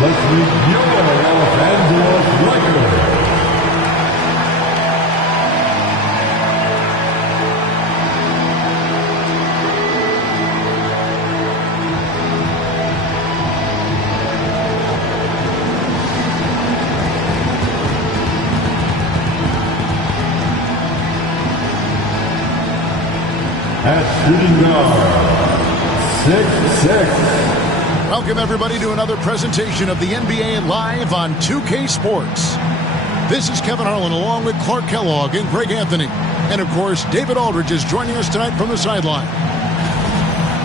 Let's meet your Los Angeles Lakers. At shooting guard, 6'6". Welcome, everybody, to another presentation of the NBA Live on 2K Sports. This is Kevin Harlan along with Clark Kellogg and Greg Anthony. And, of course, David Aldridge is joining us tonight from the sideline.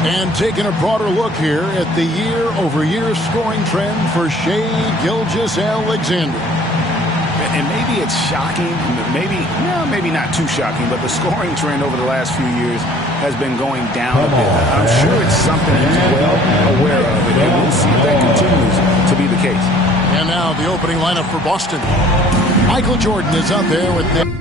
And taking a broader look here at the year-over-year scoring trend for Shai Gilgeous-Alexander. And maybe it's shocking, maybe not too shocking, but the scoring trend over the last few years has been going down a bit. I'm sure it's something he's well aware of, and we'll see if that continues to be the case. And now the opening lineup for Boston. Michael Jordan is out there with them.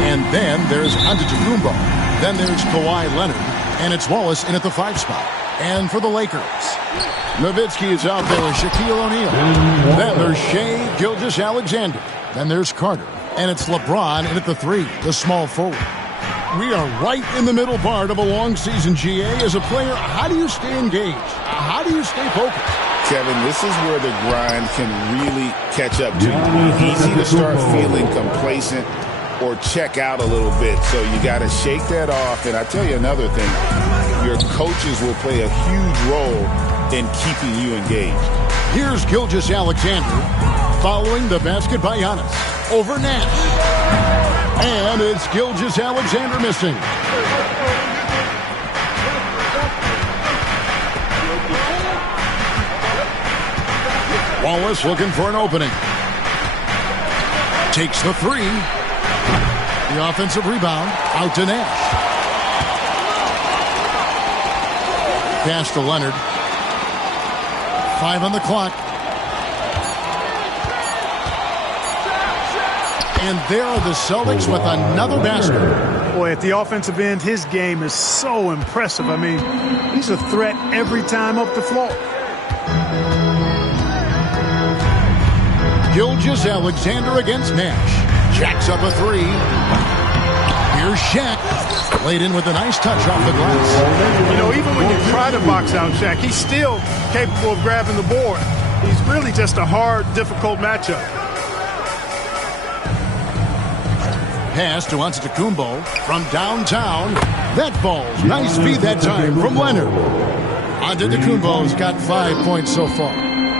And then there's Antetokounmpo. Then there's Kawhi Leonard. And it's Wallace in at the 5 spot. And for the Lakers, Nowitzki is out there with Shaquille O'Neal. Then there's Shai Gilgeous-Alexander. Then there's Carter. And it's LeBron in at the 3, the small forward. We are right in the middle part of a long season, GA. As a player, how do you stay engaged? How do you stay focused? Kevin, this is where the grind can really catch up to you. Easy to start feeling complacent or check out a little bit. So you got to shake that off. And I tell you another thing, your coaches will play a huge role in keeping you engaged. Here's Gilgeous-Alexander following the basket by Giannis over Nash. And it's Gilgeous-Alexander missing. Wallace looking for an opening. Takes the 3. The offensive rebound out to Nash. Pass to Leonard. 5 on the clock. And there are the Celtics with another basket. Boy, at the offensive end, his game is so impressive. I mean, he's a threat every time up the floor. Gilgeous-Alexander against Nash. Jacks up a 3. Here's Shaq. Laid in with a nice touch off the glass. You know, even when you try to box out Shaq, he's still capable of grabbing the board. He's really just a hard, difficult matchup. Pass to Antetokounmpo from downtown. That falls. Nice feed that time from Leonard. Antetokounmpo's got 5 points so far.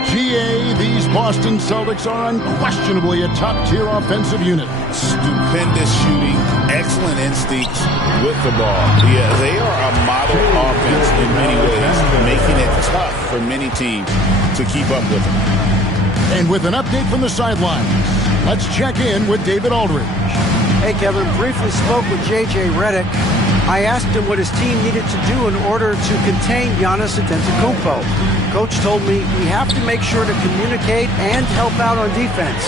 GA, these Boston Celtics are unquestionably a top-tier offensive unit. Stupendous shooting, excellent instincts with the ball. Yeah, they are a model offense in many ways, making it tough for many teams to keep up with them. And with an update from the sidelines, let's check in with David Aldridge. Hey, Kevin, briefly spoke with J.J. Redick. I asked him what his team needed to do in order to contain Giannis Antetokounmpo. Coach told me we have to make sure to communicate and help out on defense,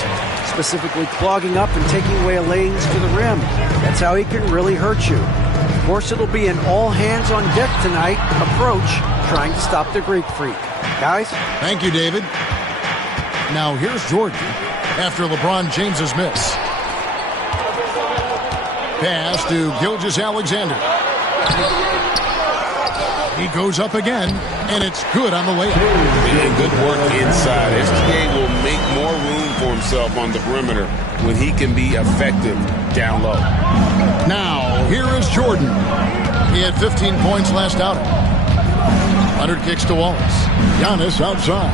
specifically clogging up and taking away lanes to the rim. That's how he can really hurt you. Of course, it'll be an all-hands-on-deck tonight approach, trying to stop the Greek Freak. Guys? Thank you, David. Now here's Jordan after LeBron James's miss. Pass to Gilgeous-Alexander. He goes up again, and it's good on the layup. Yeah, good work inside. SGA will make more room for himself on the perimeter when he can be effective down low. Now, here is Jordan. He had 15 points last outing. Leonard kicks to Wallace. Giannis outside.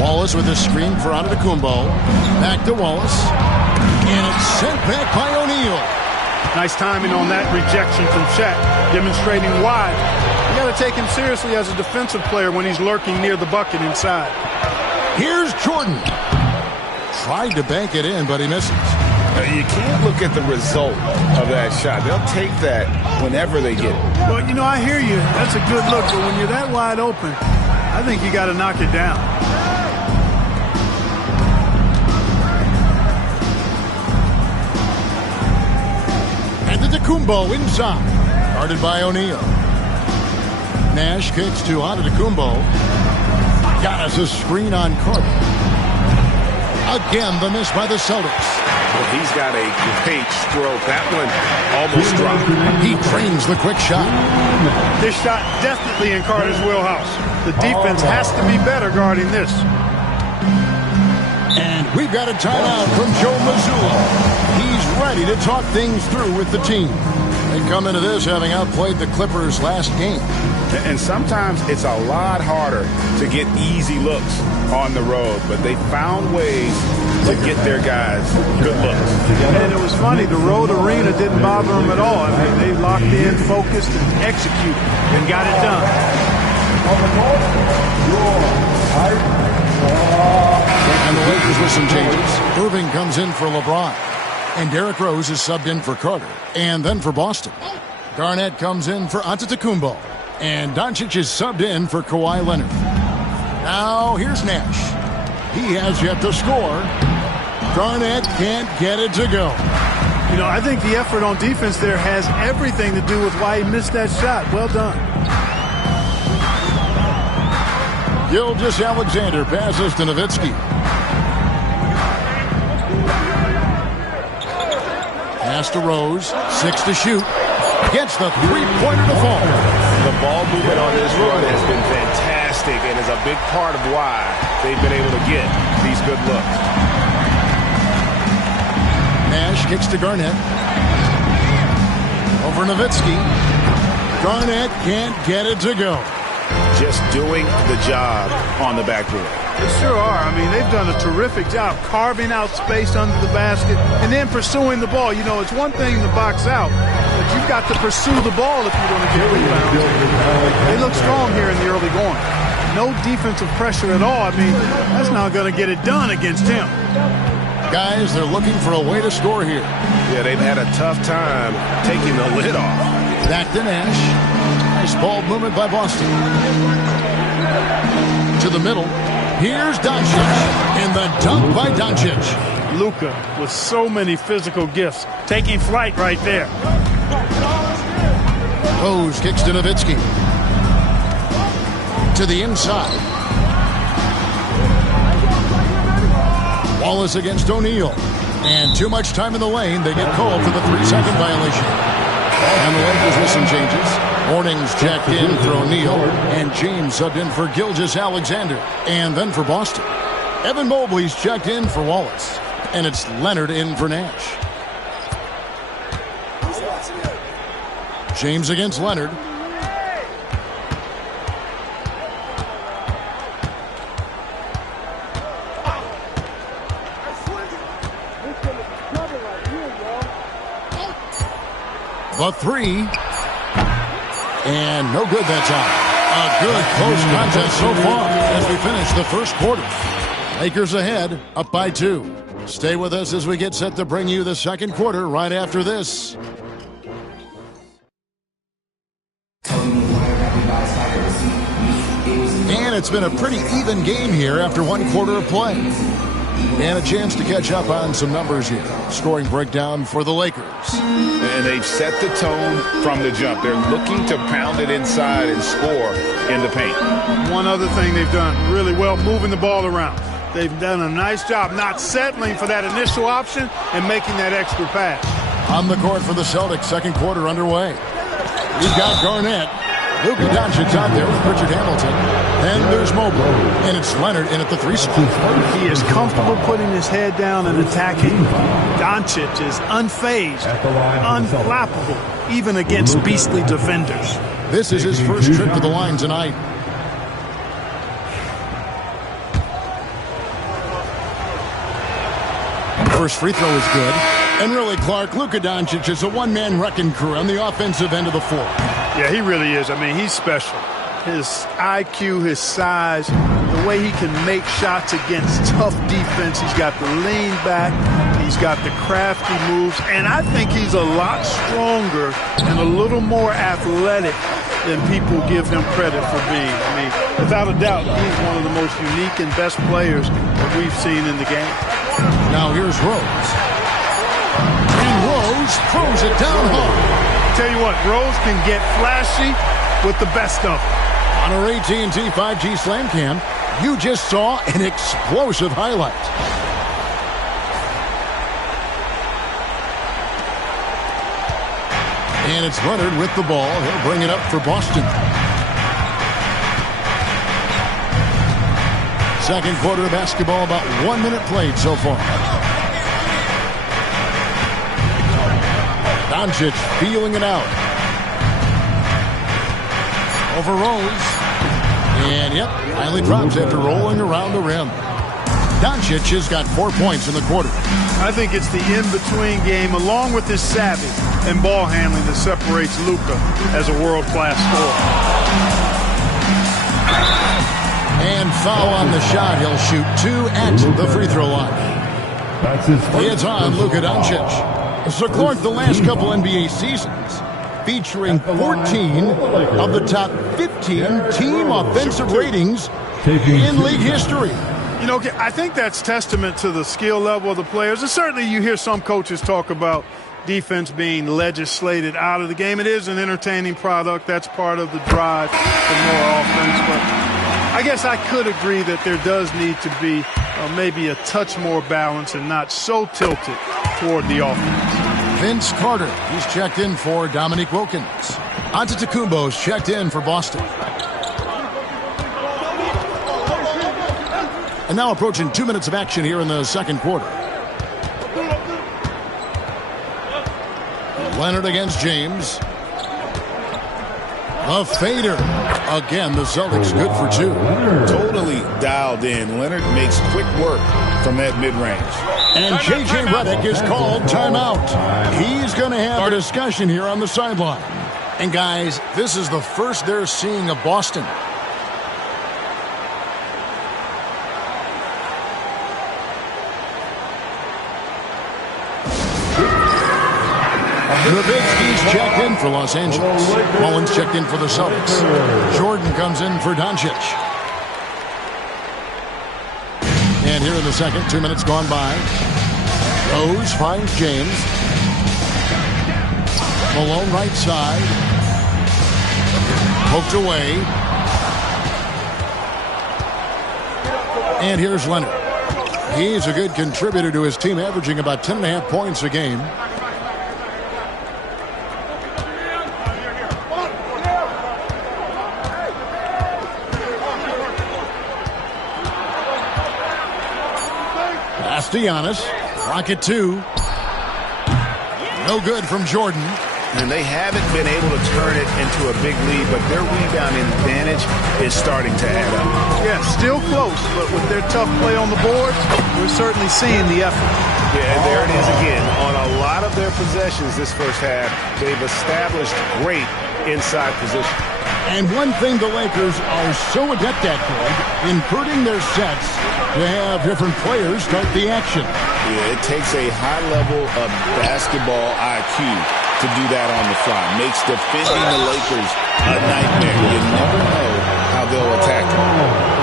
Wallace with a screen for Antetokounmpo. Back to Wallace. And it's sent back by O'Neal. Nice timing on that rejection from Shaq, demonstrating why. You got to take him seriously as a defensive player when he's lurking near the bucket inside. Here's Jordan. Tried to bank it in, but he misses. You can't look at the result of that shot. They'll take that whenever they get it. Well, you know, I hear you. That's a good look, but when you're that wide open, I think you got to knock it down. Antetokounmpo inside. Guarded by O'Neal. Nash kicks to Antetokounmpo. Giannis' screen on Carter. Again, the miss by the Celtics. Well, he's got a great stroke. That one almost dropped. He trains the quick shot. This shot definitely in Carter's wheelhouse. The defense has to be better guarding this. And we've got a timeout from Joe Mazzulla. He's ready to talk things through with the team. They come into this having outplayed the Clippers last game. And sometimes it's a lot harder to get easy looks on the road, but they found ways to get their guys good looks. And it was funny, the road arena didn't bother them at all. I mean, they locked in, focused, and executed, and got it done. And the Lakers with some changes. Irving comes in for LeBron. And Derrick Rose is subbed in for Carter. And then for Boston. Garnett comes in for Antetokounmpo. And Doncic is subbed in for Kawhi Leonard. Now here's Nash. He has yet to score. Garnett can't get it to go. You know, I think the effort on defense there has everything to do with why he missed that shot. Well done. Gilgeous-Alexander passes to Nowitzki. Pass to Rose. 6 to shoot. Gets the three-pointer to fall. The ball movement on this run has been fantastic and is a big part of why they've been able to get these good looks. Nash kicks to Garnett. Over Nowitzki. Garnett can't get it to go. Just doing the job on the backboard. They sure are. I mean, they've done a terrific job carving out space under the basket and then pursuing the ball. You know, it's one thing to box out, but you've got to pursue the ball if you're going to get rebounds. They look strong here in the early going. No defensive pressure at all. I mean, that's not going to get it done against him. Guys, they're looking for a way to score here. Yeah, they've had a tough time taking the lid off. Back to Nash. Nice ball movement by Boston. To the middle. Here's Doncic. And the dunk by Doncic. Luka with so many physical gifts. Taking flight right there. Rose kicks to Nowitzki. To the inside. Wallace against O'Neal. And too much time in the lane. They get called for the 3-second violation. And the Lakers with some changes. Mornings checked in for O'Neal. And James subbed in for Gilgeous-Alexander. And then for Boston. Evan Mobley's checked in for Wallace. And it's Leonard in for Nash. James against Leonard. The three. And no good that time. A good close contest so far as we finish the first quarter. Lakers ahead, up by 2. Stay with us as we get set to bring you the second quarter right after this. it's been a pretty even game here after one quarter of play. And a chance to catch up on some numbers here. Scoring breakdown for the Lakers. And they've set the tone from the jump. They're looking to pound it inside and score in the paint. One other thing they've done really well, moving the ball around. They've done a nice job not settling for that initial option and making that extra pass. On the court for the Celtics, second quarter underway. We've got Garnett. Luka Doncic out there with Richard Hamilton. Then there's Mobley. And it's Leonard in at the 3 spot. He is comfortable putting his head down and attacking. Doncic is unfazed, unflappable, even against beastly defenders. This is his first trip to the line tonight. First free throw is good. And really, Clark, Luka Doncic is a one-man wrecking crew on the offensive end of the floor. Yeah, he really is. I mean, he's special. His IQ, his size, the way he can make shots against tough defense. He's got the lean back. He's got the crafty moves. And I think he's a lot stronger and a little more athletic than people give him credit for being. I mean, without a doubt, he's one of the most unique and best players that we've seen in the game. Now here's Rose. And Rose throws it down hard. Tell you what, Rose can get flashy with the best of them. On our AT&T 5G Slam Cam, you just saw an explosive highlight. And it's Leonard with the ball. He'll bring it up for Boston. Second quarter of basketball, about 1 minute played so far. Doncic feeling it out. Over Rose. And, yep, finally drops after rolling around the rim. Doncic has got 4 points in the quarter. I think it's the in-between game, along with his savvy and ball handling, that separates Luka as a world-class scorer. And foul on the shot. He'll shoot 2 at the free throw line. That's his first. It's on Luka Doncic. So, Clark, the last couple NBA seasons featuring 14 of the top 15 team offensive ratings in league history. You know, I think that's testament to the skill level of the players. And certainly you hear some coaches talk about defense being legislated out of the game. It is an entertaining product. That's part of the drive for more offense. But I guess I could agree that there does need to be maybe a touch more balance and not so tilted toward the offense. Vince Carter, he's checked in for Dominique Wilkins. Antetokounmpo's checked in for Boston. And now approaching 2 minutes of action here in the second quarter. Leonard against James. A fader. Again, the Celtics good for 2. Totally dialed in. Leonard makes quick work from that mid-range. And J.J. Redick is called timeout. He's going to have a discussion here on the sideline. And guys, this is the first they're seeing of Boston. Nowitzki's checked in for Los Angeles. Mullins checked in for the Celtics. Jordan comes in for Doncic. And here in the second, 2 minutes gone by. Rose finds James. Malone right side. Poked away. And here's Leonard. He's a good contributor to his team, averaging about 10.5 points a game. Giannis, rocket 2. No good from Jordan. And they haven't been able to turn it into a big lead, but their rebounding advantage is starting to add up. Yeah, still close, but with their tough play on the boards, we're certainly seeing the effort. Yeah, there it is again. On a lot of their possessions this first half, they've established great inside position. And one thing the Lakers are so adept at, Greg, inverting their sets to have different players start the action. Yeah, it takes a high level of basketball IQ to do that on the fly. Makes defending the Lakers a nightmare. You never know how they'll attack him.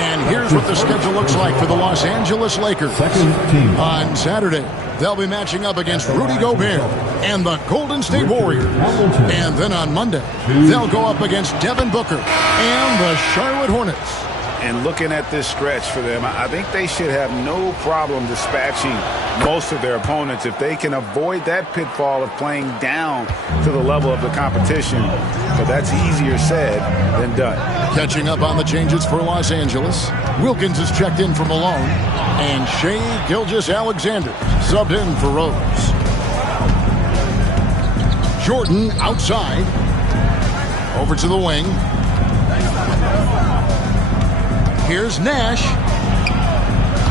And here's what the schedule looks like for the Los Angeles Lakers. Second team. On Saturday, they'll be matching up against Rudy Gobert and the Golden State Warriors. And then on Monday, they'll go up against Devin Booker and the Charlotte Hornets. And looking at this stretch for them, I think they should have no problem dispatching most of their opponents if they can avoid that pitfall of playing down to the level of the competition. But that's easier said than done. Catching up on the changes for Los Angeles, Wilkins is checked in for Malone, and Shai Gilgeous-Alexander subbed in for Rose. Jordan outside, over to the wing. Here's Nash.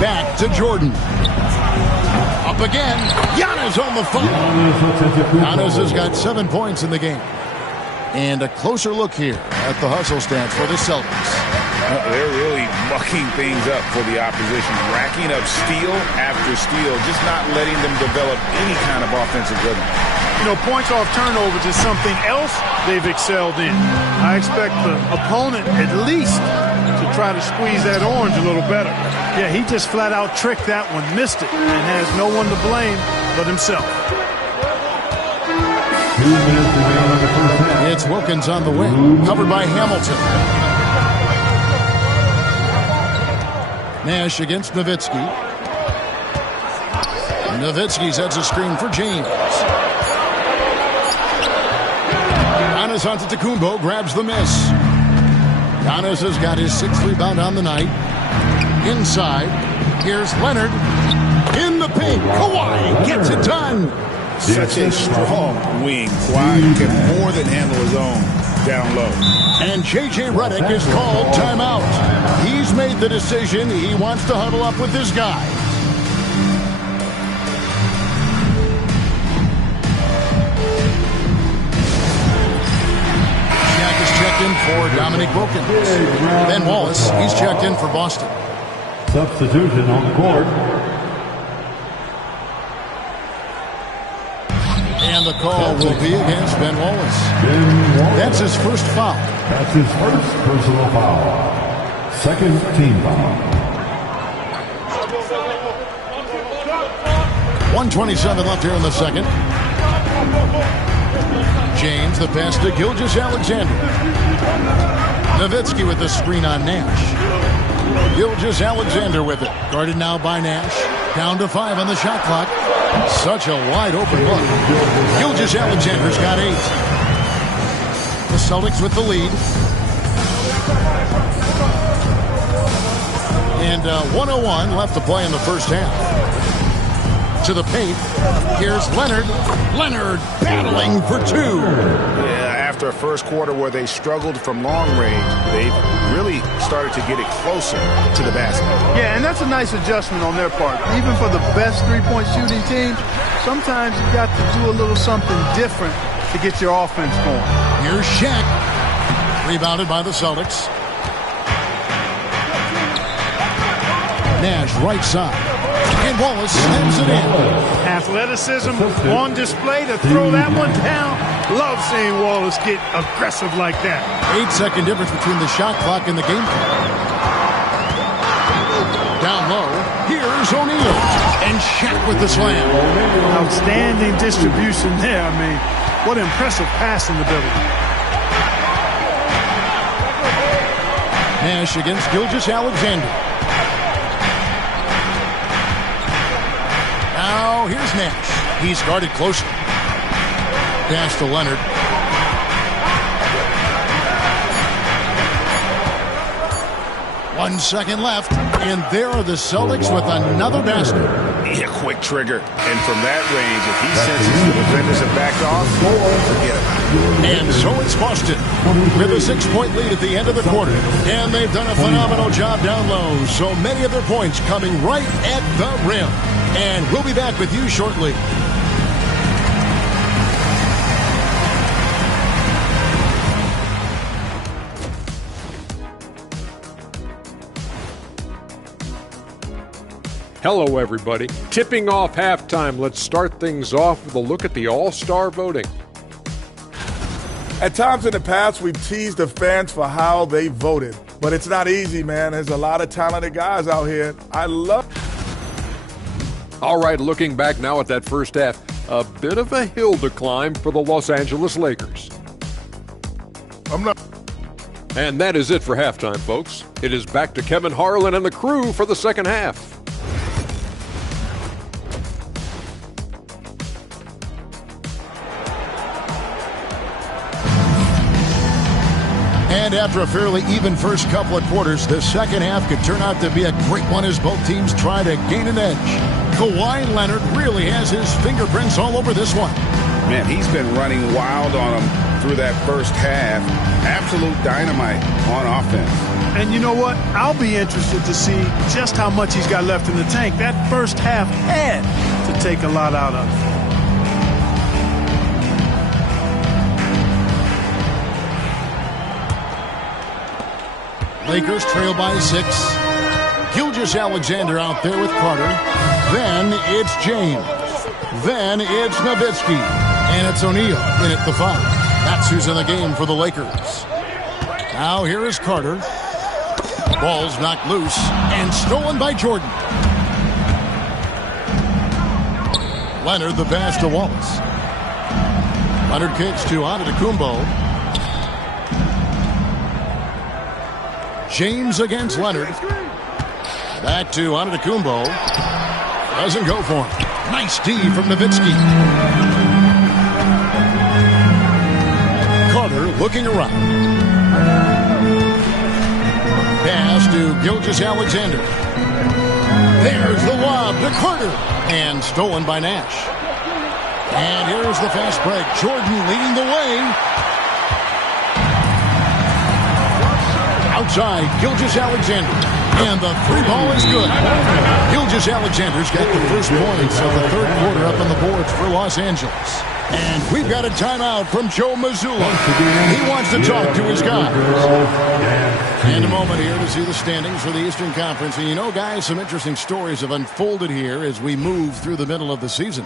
Back to Jordan. Up again. Giannis on the phone. Giannis has got 7 points in the game. And a closer look here at the hustle stats for the Celtics. They're really mucking things up for the opposition, racking up steal after steal, just not letting them develop any kind of offensive rhythm. You know, points off turnovers is something else they've excelled in. I expect the opponent at least to try to squeeze that orange a little better. Yeah, he just flat out tricked that one, missed it, and has no one to blame but himself. 2 minutes remaining in the first half. It's Wilkins on the wing, covered by Hamilton. Nash against Nowitzki. Nowitzki sets a screen for James. Giannis Antetokounmpo grabs the miss. Giannis has got his 6th rebound on the night. Inside, here's Leonard. In the paint, Kawhi gets it done. Such a strong wing. Kawhi can more than handle his own down low. And J.J. Redick is called timeout. He's made the decision. He wants to huddle up with his guys. Shaq is checked in for Dominique Wilkins. Ben Wallace, he's checked in for Boston. Substitution on the court. And the call will be against Ben Wallace. That's his first foul. That's his first personal foul. Second team foul. 1:27 left here in the second. James, the pass to Gilgeous-Alexander. Nowitzki with the screen on Nash. Gilgeous-Alexander with it. Guarded now by Nash. Down to 5 on the shot clock. Such a wide open look. Gilgeous-Alexander's got 8. The Celtics with the lead. And 1:01 left to play in the first half. To the paint. Here's Leonard. Leonard battling for 2. Yeah, after a first quarter where they struggled from long range, they've really started to get it closer to the basket. Yeah, and that's a nice adjustment on their part. Even for the best three-point shooting team, sometimes you got to do a little something different to get your offense going. Here's Shaq. Rebounded by the Celtics. Nash right side. And Wallace slams it in. Athleticism on display to throw that one down. Love seeing Wallace get aggressive like that. 8-second difference between the shot clock and the game clock. Down low, here's O'Neal. And Shaq with the slam. Outstanding distribution there. I mean, what impressive passing ability. Nash against Gilgeous-Alexander. Now here's Nash. He's guarded closely. Pass to Leonard. One second left, and there are the Celtics with another basket. Yeah, quick trigger. And from that range, if he senses the defenders have backed off, forget about it. And so it's Boston with a 6-point lead at the end of the quarter. And they've done a phenomenal job down low. So many of their points coming right at the rim. And we'll be back with you shortly. Hello, everybody. Tipping off halftime. Let's start things off with a look at the All-Star voting. At times in the past, we've teased the fans for how they voted. But it's not easy, man. There's a lot of talented guys out here. I love. All right, looking back now at that first half, a bit of a hill to climb for the Los Angeles Lakers. And that is it for halftime, folks. It is back to Kevin Harlan and the crew for the second half. And after a fairly even first couple of quarters, the second half could turn out to be a great one as both teams try to gain an edge. Kawhi Leonard really has his fingerprints all over this one. Man, he's been running wild on him through that first half. Absolute dynamite on offense. And you know what? I'll be interested to see just how much he's got left in the tank. That first half had to take a lot out of him. Lakers trail by 6. Gilgeous-Alexander out there with Carter. Then it's James. Then it's Nowitzki. And it's O'Neal in at the 5. That's who's in the game for the Lakers. Now here is Carter. Ball's knocked loose and stolen by Jordan. Leonard the pass to Wallace. Leonard kicks to Antetokounmpo. James against Leonard. Back to Antetokounmpo. Doesn't go for him. Nice D from Nowitzki. Carter looking around. Pass to Gilgeous-Alexander. There's the lob to Carter. And stolen by Nash. And here's the fast break. Jordan leading the way. Outside, Gilgeous-Alexander. And the 3 ball is good. Gilgeous-Alexander's got the first points of the third quarter up on the boards for Los Angeles. And we've got a timeout from Joe Mazzulla. He wants to talk to his guys. And a moment here to see the standings for the Eastern Conference. And you know, guys, some interesting stories have unfolded here as we move through the middle of the season.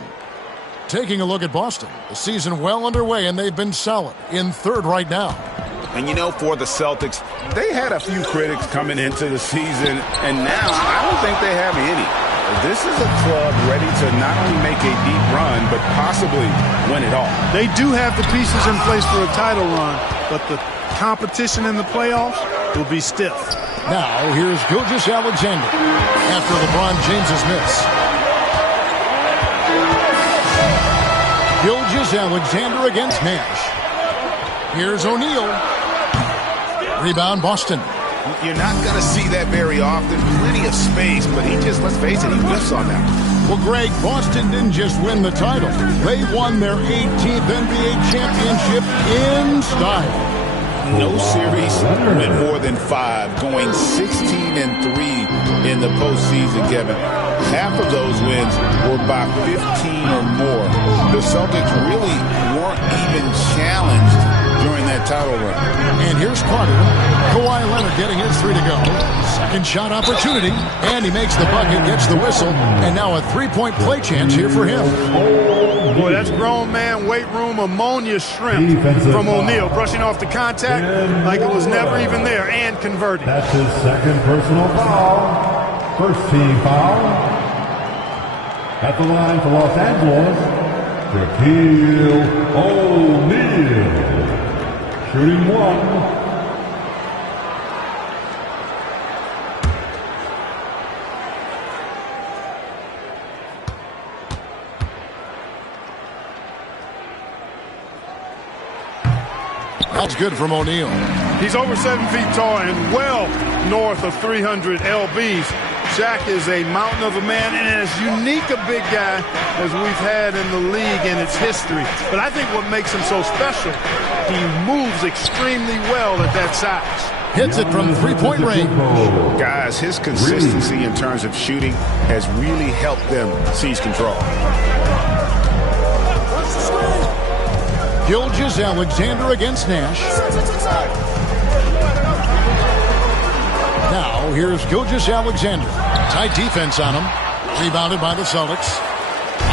Taking a look at Boston, the season well underway, and they've been solid in third right now. And you know, for the Celtics, they had a few critics coming into the season, and now I don't think they have any. This is a club ready to not only make a deep run, but possibly win it all. They do have the pieces in place for a title run, but the competition in the playoffs will be stiff. Now, here's Gilgeous-Alexander after LeBron James's miss. Gilgeous-Alexander against Nash. Here's O'Neal. Rebound, Boston. You're not going to see that very often. Plenty of space, but he just, let's face it, he whiffs on that. Well, Greg, Boston didn't just win the title. They won their 18th NBA championship in style. No series went more than 5, going 16-3 in the postseason, Kevin. Half of those wins were by 15 or more. The Celtics really weren't even challenged during that title run. And here's Carter. Kawhi Leonard getting his 3 to go. Second shot opportunity. And he makes the bucket, gets the whistle. And now a 3-point play chance here for him. Boy, that's grown man weight room ammonia shrimp from O'Neal. Brushing off the contact like it was never even there and converting. That's his second personal foul. First team foul. At the line for Los Angeles, Shaquille O'Neal. Shooting 1. That's good from O'Neal. He's over 7 feet tall and well north of 300 lbs. Shaq is a mountain of a man and as unique a big guy as we've had in the league in its history. But I think what makes him so special, he moves extremely well at that size. Hits it from 3-point range. Guys, his consistency in terms of shooting has really helped them seize control. Gilgeous-Alexander against Nash. Now, here's Gilgeous-Alexander. Tight defense on him. Rebounded by the Celtics.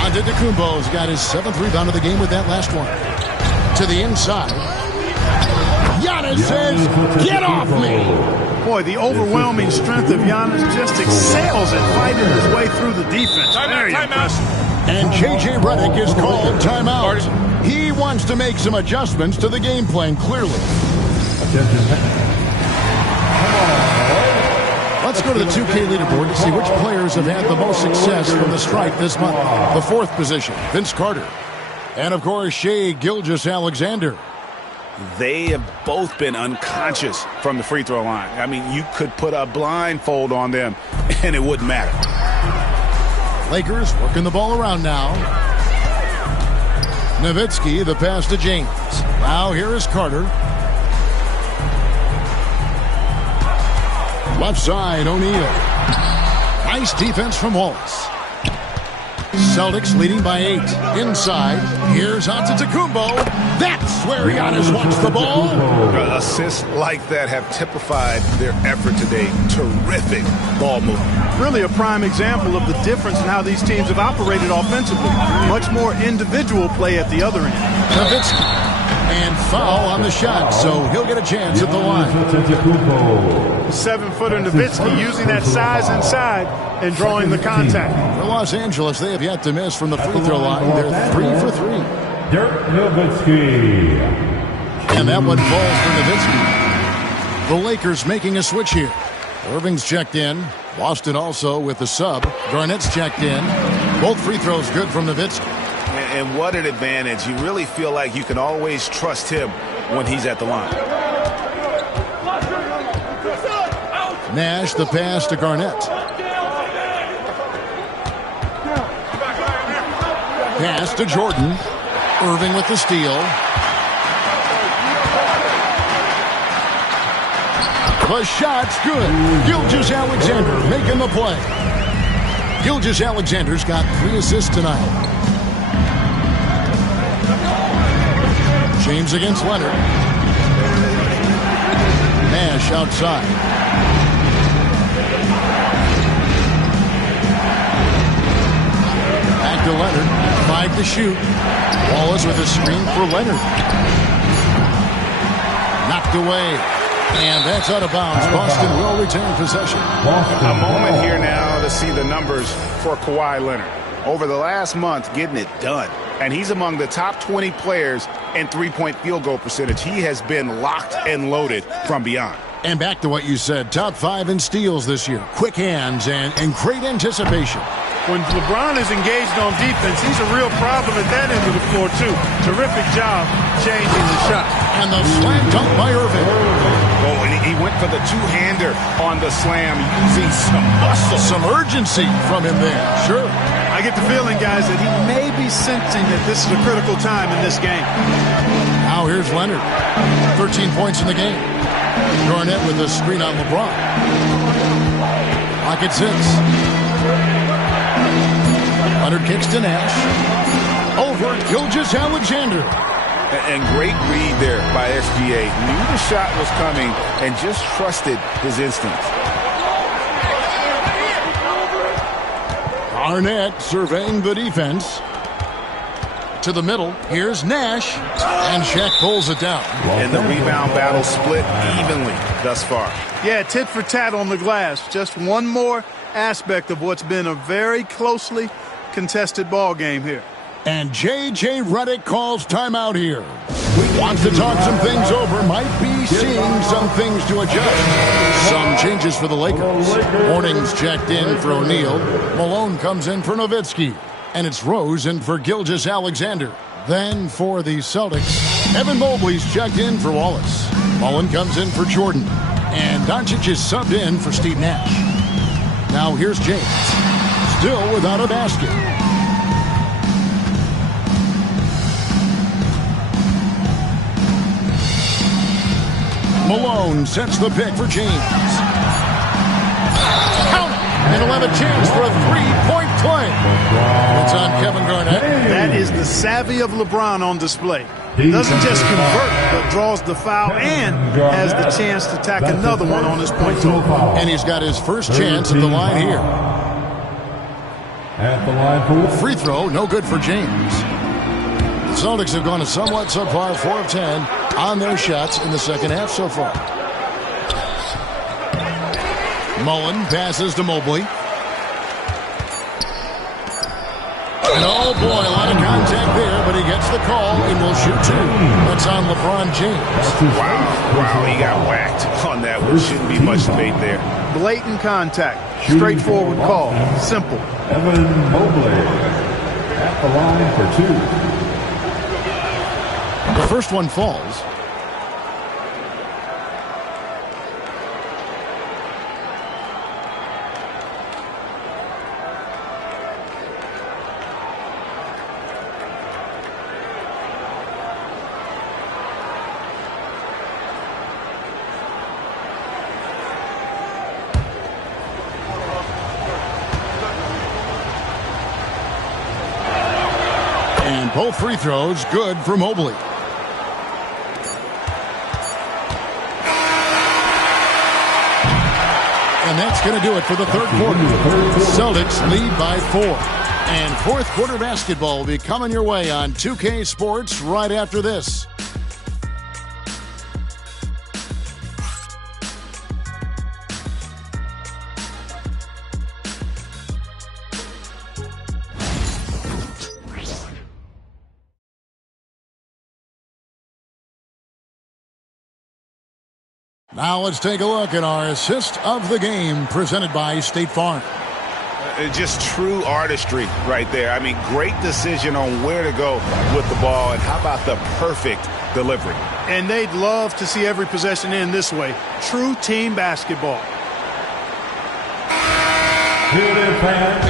Antetokounmpo's got his 7th rebound of the game with that last one. To the inside. Giannis says, "Get off me!" Boy, the overwhelming strength of Giannis just excels at fighting his way through the defense. Very impressive. And J.J. Redick is called timeout. He wants to make some adjustments to the game plan, clearly. Let's go to the 2K leaderboard to see which players have had the most success from the stripe this month. The fourth position, Vince Carter. And, of course, Shai Gilgeous-Alexander. They have both been unconscious from the free throw line. I mean, you could put a blindfold on them, and it wouldn't matter. Lakers working the ball around now. Nowitzki, the pass to James. Now here is Carter. Left side, O'Neal. Nice defense from Wallace. Celtics leading by 8. Inside, here's Antetokounmpo. That's where Giannis wants the ball. Assists like that have typified their effort today. Terrific ball movement. Really a prime example of the difference in how these teams have operated offensively. Much more individual play at the other end. Nowitzki. And foul on the shot, so he'll get a chance at the line. 7-footer Nowitzki using that size inside and drawing the contact. For Los Angeles, they have yet to miss from the free throw line. They're 3 for 3. Dirk Nowitzki. And that one falls for Nowitzki. The Lakers making a switch here. Irving's checked in. Boston also with the sub. Garnett's checked in. Both free throws good from Nowitzki. And what an advantage. You really feel like you can always trust him when he's at the line. Nash, the pass to Garnett. Pass to Jordan. Irving with the steal. The shot's good. Gilgeous-Alexander making the play. Gilgeous-Alexander's got 3 assists tonight. James against Leonard. Nash outside. Back to Leonard. 5 to shoot. Wallace with a screen for Leonard. Knocked away. And that's out of bounds. Boston will retain possession. A moment here now to see the numbers for Kawhi Leonard. Over the last month, getting it done. And he's among the top 20 players in three-point field goal percentage. He has been locked and loaded from beyond. And back to what you said, top 5 in steals this year. Quick hands and great anticipation. When LeBron is engaged on defense, he's a real problem at that end of the floor, too. Terrific job changing the shot. And the slam dunk by Irving. Oh, and he went for the two-hander on the slam, using some muscle. Some urgency from him there, sure. I get the feeling, guys, that he may be sensing that this is a critical time in this game. Now here's Leonard. 13 points in the game. Garnett with a screen on LeBron. Rockets hits. Leonard kicks to Nash. Over Gilgeous-Alexander. And great read there by SGA. Knew the shot was coming and just trusted his instincts. Garnett surveying the defense. To the middle. Here's Nash. And Shaq pulls it down. And the rebound battle split evenly thus far. Yeah, tit for tat on the glass. Just one more aspect of what's been a very closely contested ball game here. And J.J. Redick calls timeout here. Wants to talk some things over. Might be seeing some things to adjust. Some changes for the Lakers. Morning's checked in for O'Neal. Malone comes in for Nowitzki. And it's Rose in for Gilgeous-Alexander. Then for the Celtics, Evan Mobley's checked in for Wallace. Mullen comes in for Jordan. And Doncic is subbed in for Steve Nash. Now here's James. Still without a basket. Malone sets the pick for James. Count it! And he'll have a chance for a three-point play. It's on Kevin Garnett. That is the savvy of LeBron on display. He doesn't just convert, but draws the foul and has the chance to tack another one on his point total. And he's got his first chance at the line here. At the line for free throw, no good for James. The Celtics have gone a somewhat subpar 4 of 10. on their shots in the second half so far. Mullen passes to Mobley. And oh boy, a lot of contact there, but he gets the call and will shoot two. That's on LeBron James. Wow, he got whacked on that one. Shouldn't be much debate there. Blatant contact. Straightforward call. Simple. Evan Mobley at the line for 2. The first one falls. And both free throws good for Mobley. And that's going to do it for the third quarter. Celtics lead by 4. And fourth quarter basketball will be coming your way on 2K Sports right after this. Now let's take a look at our assist of the game presented by State Farm. Just true artistry right there. I mean, great decision on where to go with the ball, and how about the perfect delivery? And they'd love to see every possession end this way. True team basketball.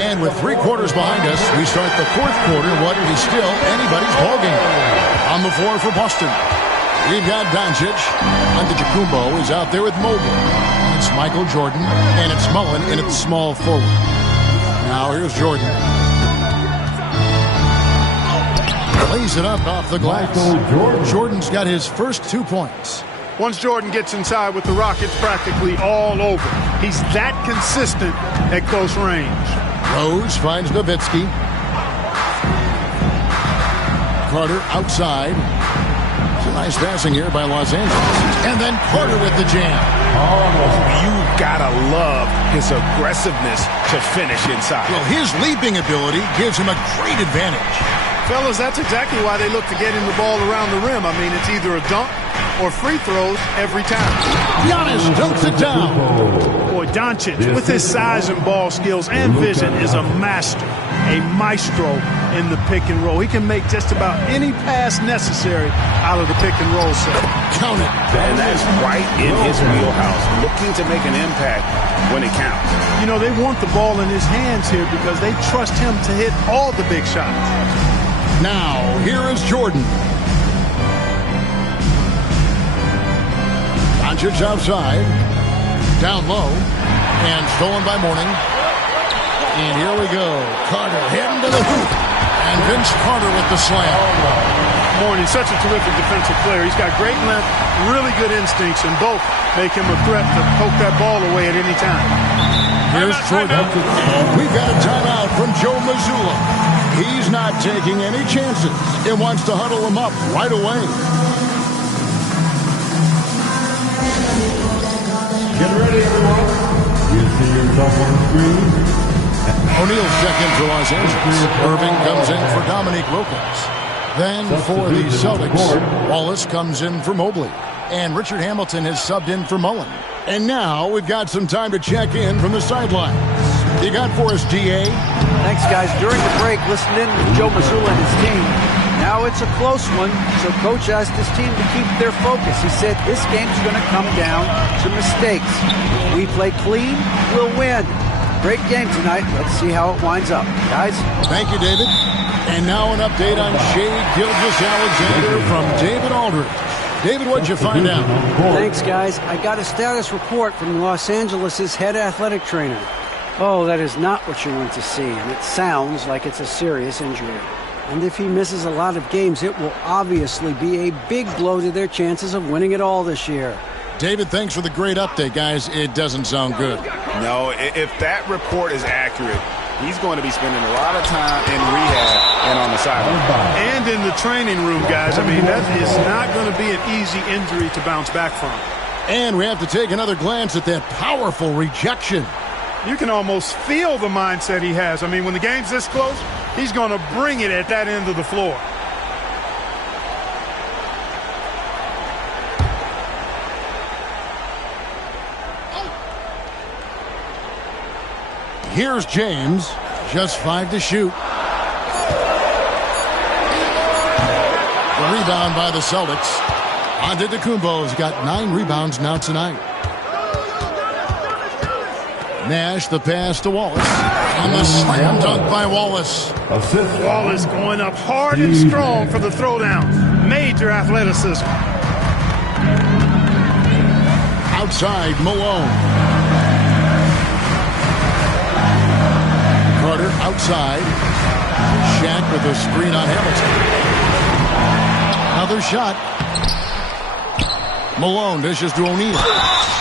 And with 3 quarters behind us, we start the fourth quarter, what is still anybody's ballgame. On the floor for Boston, we've got Doncic. Antetokounmpo is out there with Mobley. It's Michael Jordan, and it's Mullen in at the small forward. Now here's Jordan. Lays it up off the glass. Jordan's got his first 2 points. Once Jordan gets inside with the Rockets, practically all over. He's that consistent at close range. Rose finds Nowitzki. Carter outside. Nice passing here by Los Angeles. And then Carter with the jam. You've got to love his aggressiveness to finish inside. Well, his leaping ability gives him a great advantage. Fellas, that's exactly why they look to get him the ball around the rim. I mean, it's either a dunk or free throws every time. Giannis dunks it down. Boy, Doncic, with his size and ball skills and vision, is a master, a maestro in the pick and roll. He can make just about any pass necessary out of the pick and roll set. Count it. And that's right in his wheelhouse, looking to make an impact when it counts. You know, they want the ball in his hands here because they trust him to hit all the big shots. Now, here is Jordan. Doncic outside. Down low. And stolen by Mourning. And here we go. Carter heading to the hoop. And Vince Carter with the slam. Mourning, such a terrific defensive player. He's got great length, really good instincts, and both make him a threat to poke that ball away at any time. Here's Jordan. We've got a timeout from Joe Mazzulla. He's not taking any chances. He wants to huddle him up right away. Get ready, everyone. You see yourself on the screen. O'Neal's check in for Los Angeles. Irving comes in for Dominique Wilkins. Then for the Celtics, Wallace comes in for Mobley. And Richard Hamilton has subbed in for Mullen. And now we've got some time to check in from the sidelines. You got for us, D.A.? Thanks, guys. During the break, listened in with Joe Mazzulla and his team. Now it's a close one, so Coach asked his team to keep their focus. He said this game's going to come down to mistakes. If we play clean, we'll win. Great game tonight. Let's see how it winds up. Guys? Thank you, David. And now an update on Shai Gilgeous-Alexander from David Aldridge. David, what'd you find out? Thanks, guys. I got a status report from Los Angeles' head athletic trainer. Oh, that is not what you want to see, and it sounds like it's a serious injury. And if he misses a lot of games, it will obviously be a big blow to their chances of winning it all this year. David, thanks for the great update, guys. It doesn't sound good. No, if that report is accurate, he's going to be spending a lot of time in rehab and on the sideline. And in the training room, guys. I mean, that is not going to be an easy injury to bounce back from. And we have to take another glance at that powerful rejection. You can almost feel the mindset he has. I mean, when the game's this close, he's going to bring it at that end of the floor. Here's James, just 5 to shoot. The rebound by the Celtics. Antetokounmpo's got 9 rebounds now tonight. Nash, the pass to Wallace. And the slam dunk by Wallace. Wallace going up hard and strong for the throwdown. Major athleticism. Outside, Malone. Carter outside. Shaq with a screen on Hamilton. Another shot. Malone dishes to O'Neal.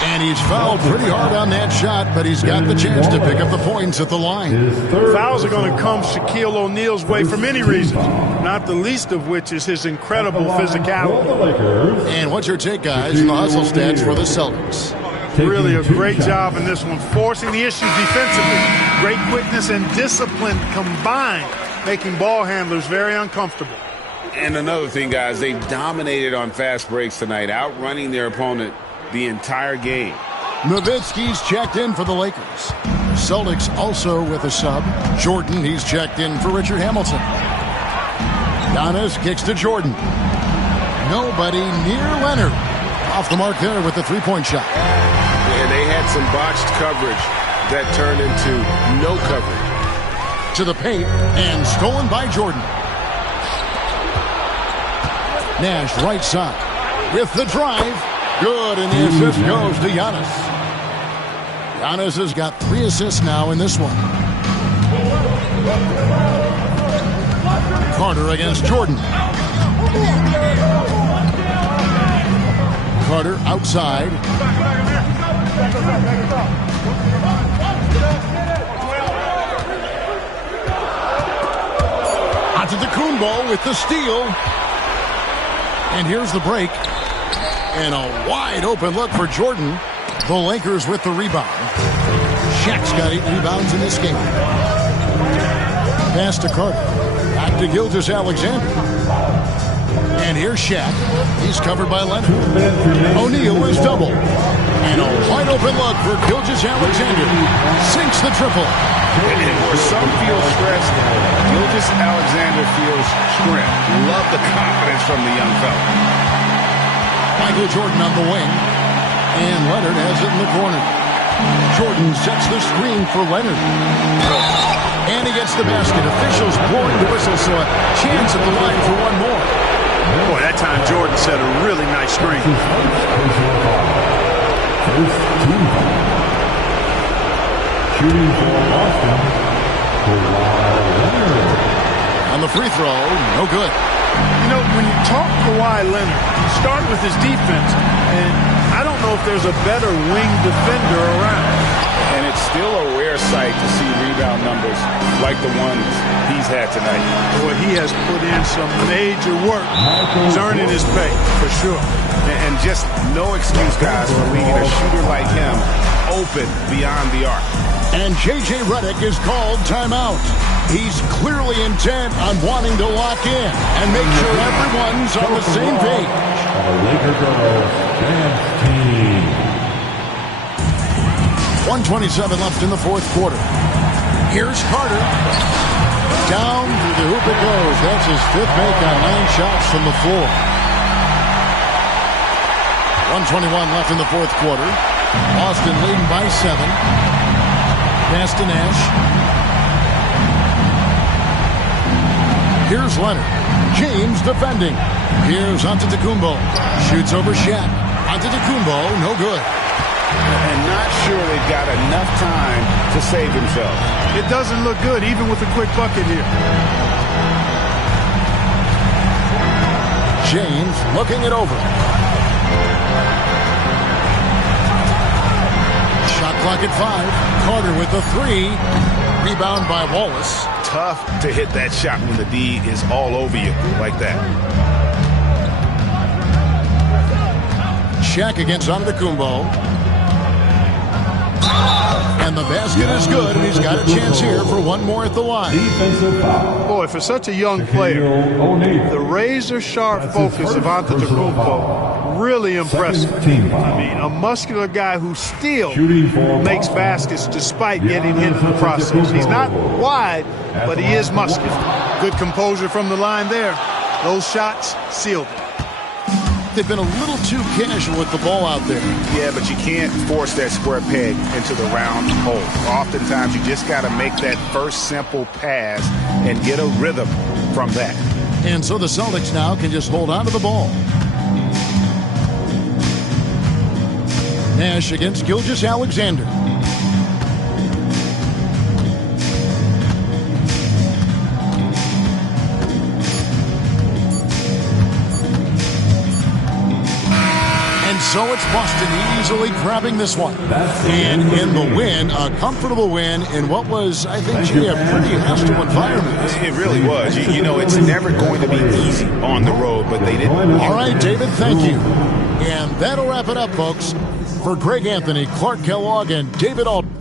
And he's fouled pretty hard on that shot, but he's got the chance to pick up the points at the line. Fouls are going to come Shaquille O'Neal's way for many reasons, not the least of which is his incredible physicality. And what's your take, guys, on the hustle stats for the Celtics? Really a great job in this one, forcing the issues defensively. Great quickness and discipline combined, making ball handlers very uncomfortable. And another thing, guys, they dominated on fast breaks tonight, outrunning their opponent the entire game. Nowitzki's checked in for the Lakers. Celtics also with a sub. Jordan, he's checked in for Richard Hamilton. Giannis kicks to Jordan. Nobody near Leonard. Off the mark there with the three-point shot. And they had some botched coverage that turned into no coverage. To the paint and stolen by Jordan. Nash right side with the drive. Good, and the assist goes to Giannis. Giannis has got 3 assists now in this one. Carter against Jordan. Carter outside. Antetokounmpo with the steal. And here's the break. And a wide open look for Jordan. The Lakers with the rebound. Shaq's got 8 rebounds in this game. Pass to Carter. Back to Gilgeous-Alexander. And here's Shaq. He's covered by Leonard. O'Neal is double. And a wide open look for Gilgeous-Alexander. Sinks the triple. And where some feel stressed, Gilgeous-Alexander feels strength. Love the confidence from the young fella. Michael Jordan on the wing. And Leonard has it in the corner. Jordan sets the screen for Leonard. And he gets the basket. Officials blowing the whistle, so a chance at the line for one more. Boy, that time Jordan set a really nice screen. Shooting for Boston, Kawhi Leonard. On the free throw, no good. You know, when you talk Kawhi Leonard, you start with his defense, and I don't know if there's a better wing defender around. And it's still a rare sight to see rebound numbers like the ones he's had tonight. Boy, he has put in some major work. He's earning his pay, for sure. And just no excuse, guys, for leaving a shooter like him open beyond the arc. And J.J. Redick is called timeout. He's clearly intent on wanting to lock in and make sure everyone's on the same page. The Laker girls dance team. 1:27 left in the fourth quarter. Here's Carter. Down through the hoop it goes. That's his 5th make on 9 shots from the floor. 1:21 left in the fourth quarter. Boston leading by 7. Pass to Nash. Here's Leonard. James defending. Here's Antetokounmpo. Shoots over Shaq. Antetokounmpo, no good. And not sure they've got enough time to save themselves. It doesn't look good, even with a quick bucket here. James looking it over. Shot clock at 5. Carter with the 3. Rebound by Wallace. Tough to hit that shot when the D is all over you like that. Shaq against Antetokounmpo. And the basket is good, and he's got a chance here for one more at the line. Defensive foul. Boy, for such a young player, the razor-sharp focus of Antetokounmpo, really impressive. I mean, a muscular guy who still makes baskets despite getting hit in the process. He's not wide, but he is muscular. Good composure from the line there. Those shots sealed it. They've been a little too casual with the ball out there. Yeah, but you can't force that square peg into the round hole. Oftentimes, you just got to make that first simple pass and get a rhythm from that. And so the Celtics now can just hold on to the ball. Nash against Gilgeous-Alexander. So it's Boston easily grabbing this one. And in the win, a comfortable win in what was, I think, a pretty hostile environment. It really was. You know, it's never going to be easy on the road, but they didn't. All right, David, thank you. And that'll wrap it up, folks. For Greg Anthony, Clark Kellogg, and David Aldridge.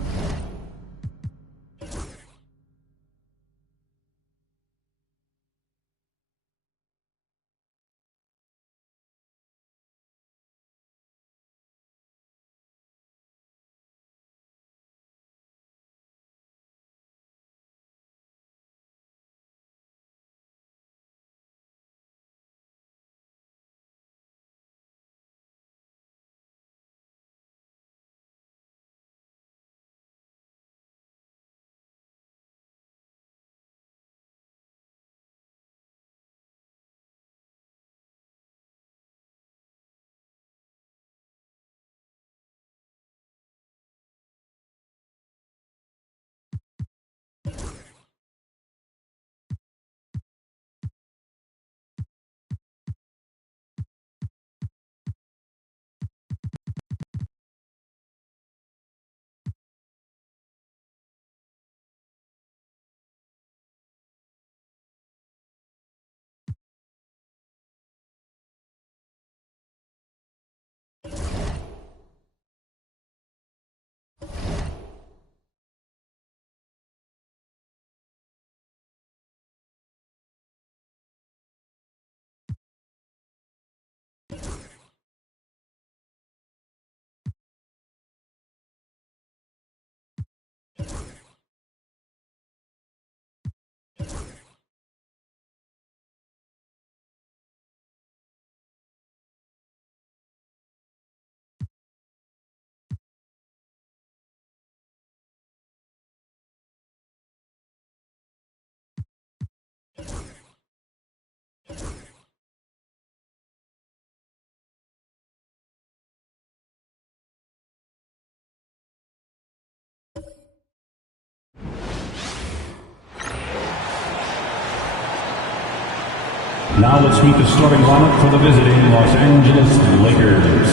Now let's meet the starting lineup for the visiting Los Angeles Lakers.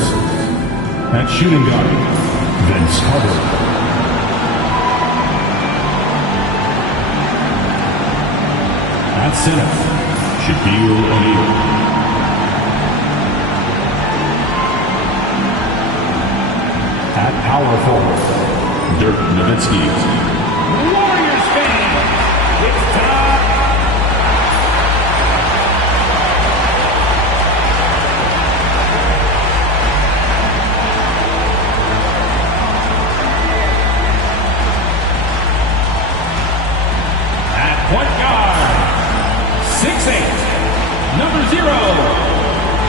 At shooting guard, Vince Carter. At center, Shaquille O'Neal. At power forward, Dirk Nowitzki. Warriors fans, it's time. Point guard, 6'8", number 0,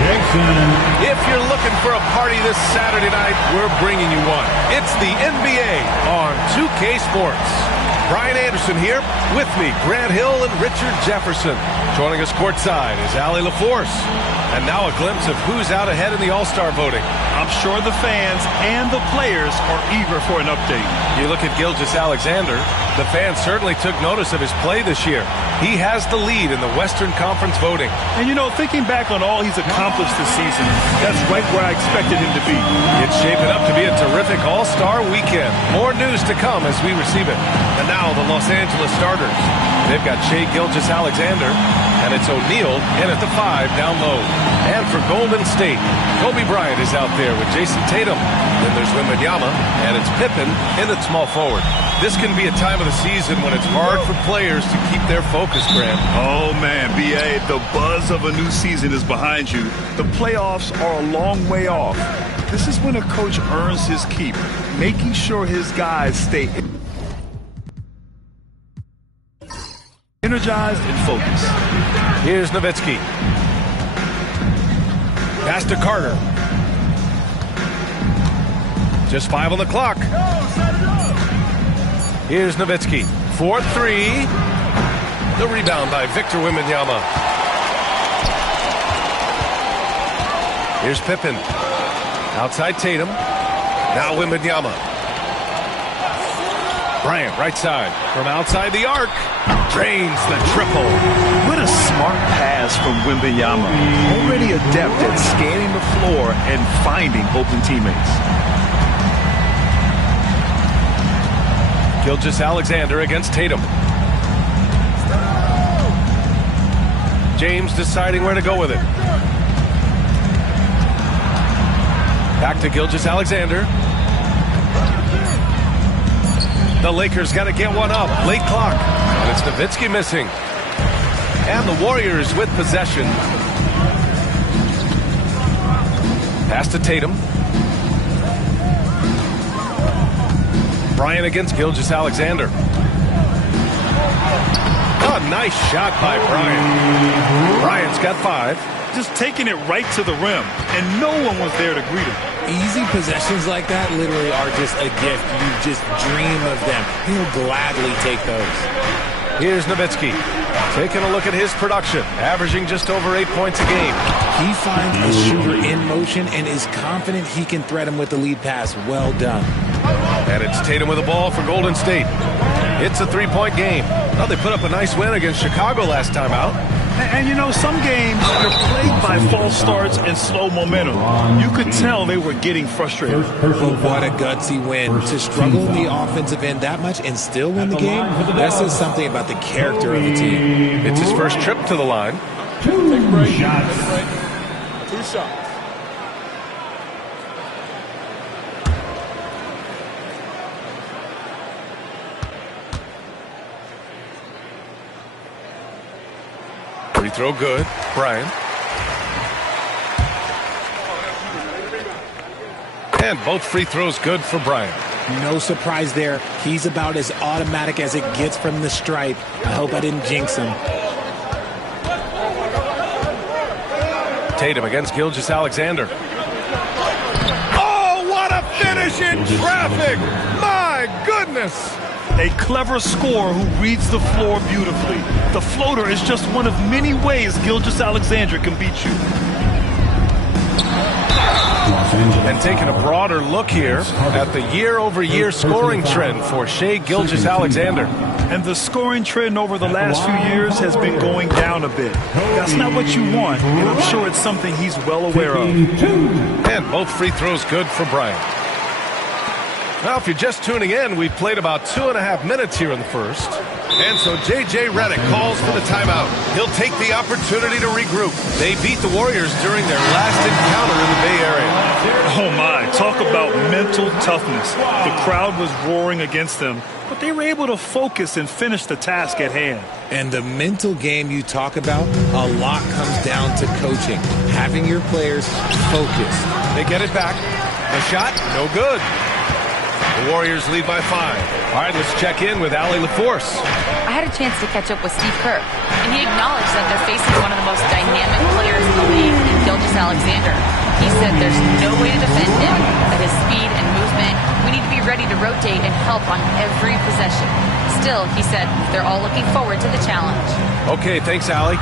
Jason. If you're looking for a party this Saturday night, we're bringing you one. It's the NBA on 2K Sports. Brian Anderson here, with me, Grant Hill and Richard Jefferson. Joining us courtside is Allie LaForce. And now a glimpse of who's out ahead in the All-Star voting. I'm sure the fans and the players are eager for an update. You look at Gilgeous-Alexander, the fans certainly took notice of his play this year. He has the lead in the Western Conference voting. And, you know, thinking back on all he's accomplished this season, that's right where I expected him to be. It's shaping up to be a terrific All-Star Weekend. More news to come as we receive it. And now the Los Angeles starters. They've got Shai Gilgeous-Alexander, and it's O'Neal in at the 5 down low. And for Golden State, Kobe Bryant is out there with Jason Tatum. Then there's Wembanyama, and it's Pippen in at small forward. This can be a time of the season when it's hard for players to keep their focus, Graham. Oh, man, B.A., the buzz of a new season is behind you. The playoffs are a long way off. This is when a coach earns his keep, making sure his guys stay energized and focused. Here's Nowitzki. Pass to Carter. Just 5 on the clock. Here's Nowitzki. 4-3. The rebound by Victor Wembanyama. Here's Pippen. Outside Tatum. Now Wembanyama. Bryant, right side. From outside the arc. Drains the triple. What a smart pass from Wembanyama. Already adept at scanning the floor and finding open teammates. Gilgeous-Alexander against Tatum. James deciding where to go with it. Back to Gilgeous-Alexander. The Lakers got to get one up. Late clock. And it's Nowitzki missing. And the Warriors with possession. Pass to Tatum. Bryant against Gilgeous-Alexander. A nice shot by Bryant. Bryant's got 5. Just taking it right to the rim, and no one was there to greet him. Easy possessions like that literally are just a gift. You just dream of them. He'll gladly take those. Here's Nowitzki. Taking a look at his production, averaging just over 8 points a game. He finds a shooter in motion and is confident he can thread him with the lead pass. Well done. And it's Tatum with the ball for Golden State. It's a 3-point game. Well, they put up a nice win against Chicago last time out. And you know, some games are plagued by false starts and slow momentum. You could tell they were getting frustrated. But what a gutsy win. To struggle in the offensive end that much and still win the game, that says something about the character of the team. It's his first trip to the line. 2 shots. 2 shots. Free throw good. Bryant. And both free throws good for Bryant. No surprise there. He's about as automatic as it gets from the stripe. I hope I didn't jinx him. Tatum against Gilgeous-Alexander. Oh, what a finish in traffic! My goodness! A clever scorer who reads the floor beautifully. The floater is just one of many ways Gilgeous-Alexander can beat you. And taking a broader look here at the year-over-year scoring trend for Shai Gilgeous-Alexander. And the scoring trend over the last few years has been going down a bit. That's not what you want, and I'm sure it's something he's well aware of. And both free throws good for Bryant. Now, if you're just tuning in, we've played about 2.5 minutes here in the first. And so J.J. Redick calls for the timeout. He'll take the opportunity to regroup. They beat the Warriors during their last encounter in the Bay Area. Oh, my. Talk about mental toughness. The crowd was roaring against them, but they were able to focus and finish the task at hand. And the mental game you talk about, a lot comes down to coaching, having your players focused. They get it back. The shot, no good. The Warriors lead by 5. All right, let's check in with Allie LaForce. I had a chance to catch up with Steve Kerr, and he acknowledged that they're facing one of the most dynamic players in the league in Gilgeous-Alexander. He said there's no way to defend him, that his speed and movement, we need to be ready to rotate and help on every possession. Still, he said, they're all looking forward to the challenge. Okay, thanks, Allie.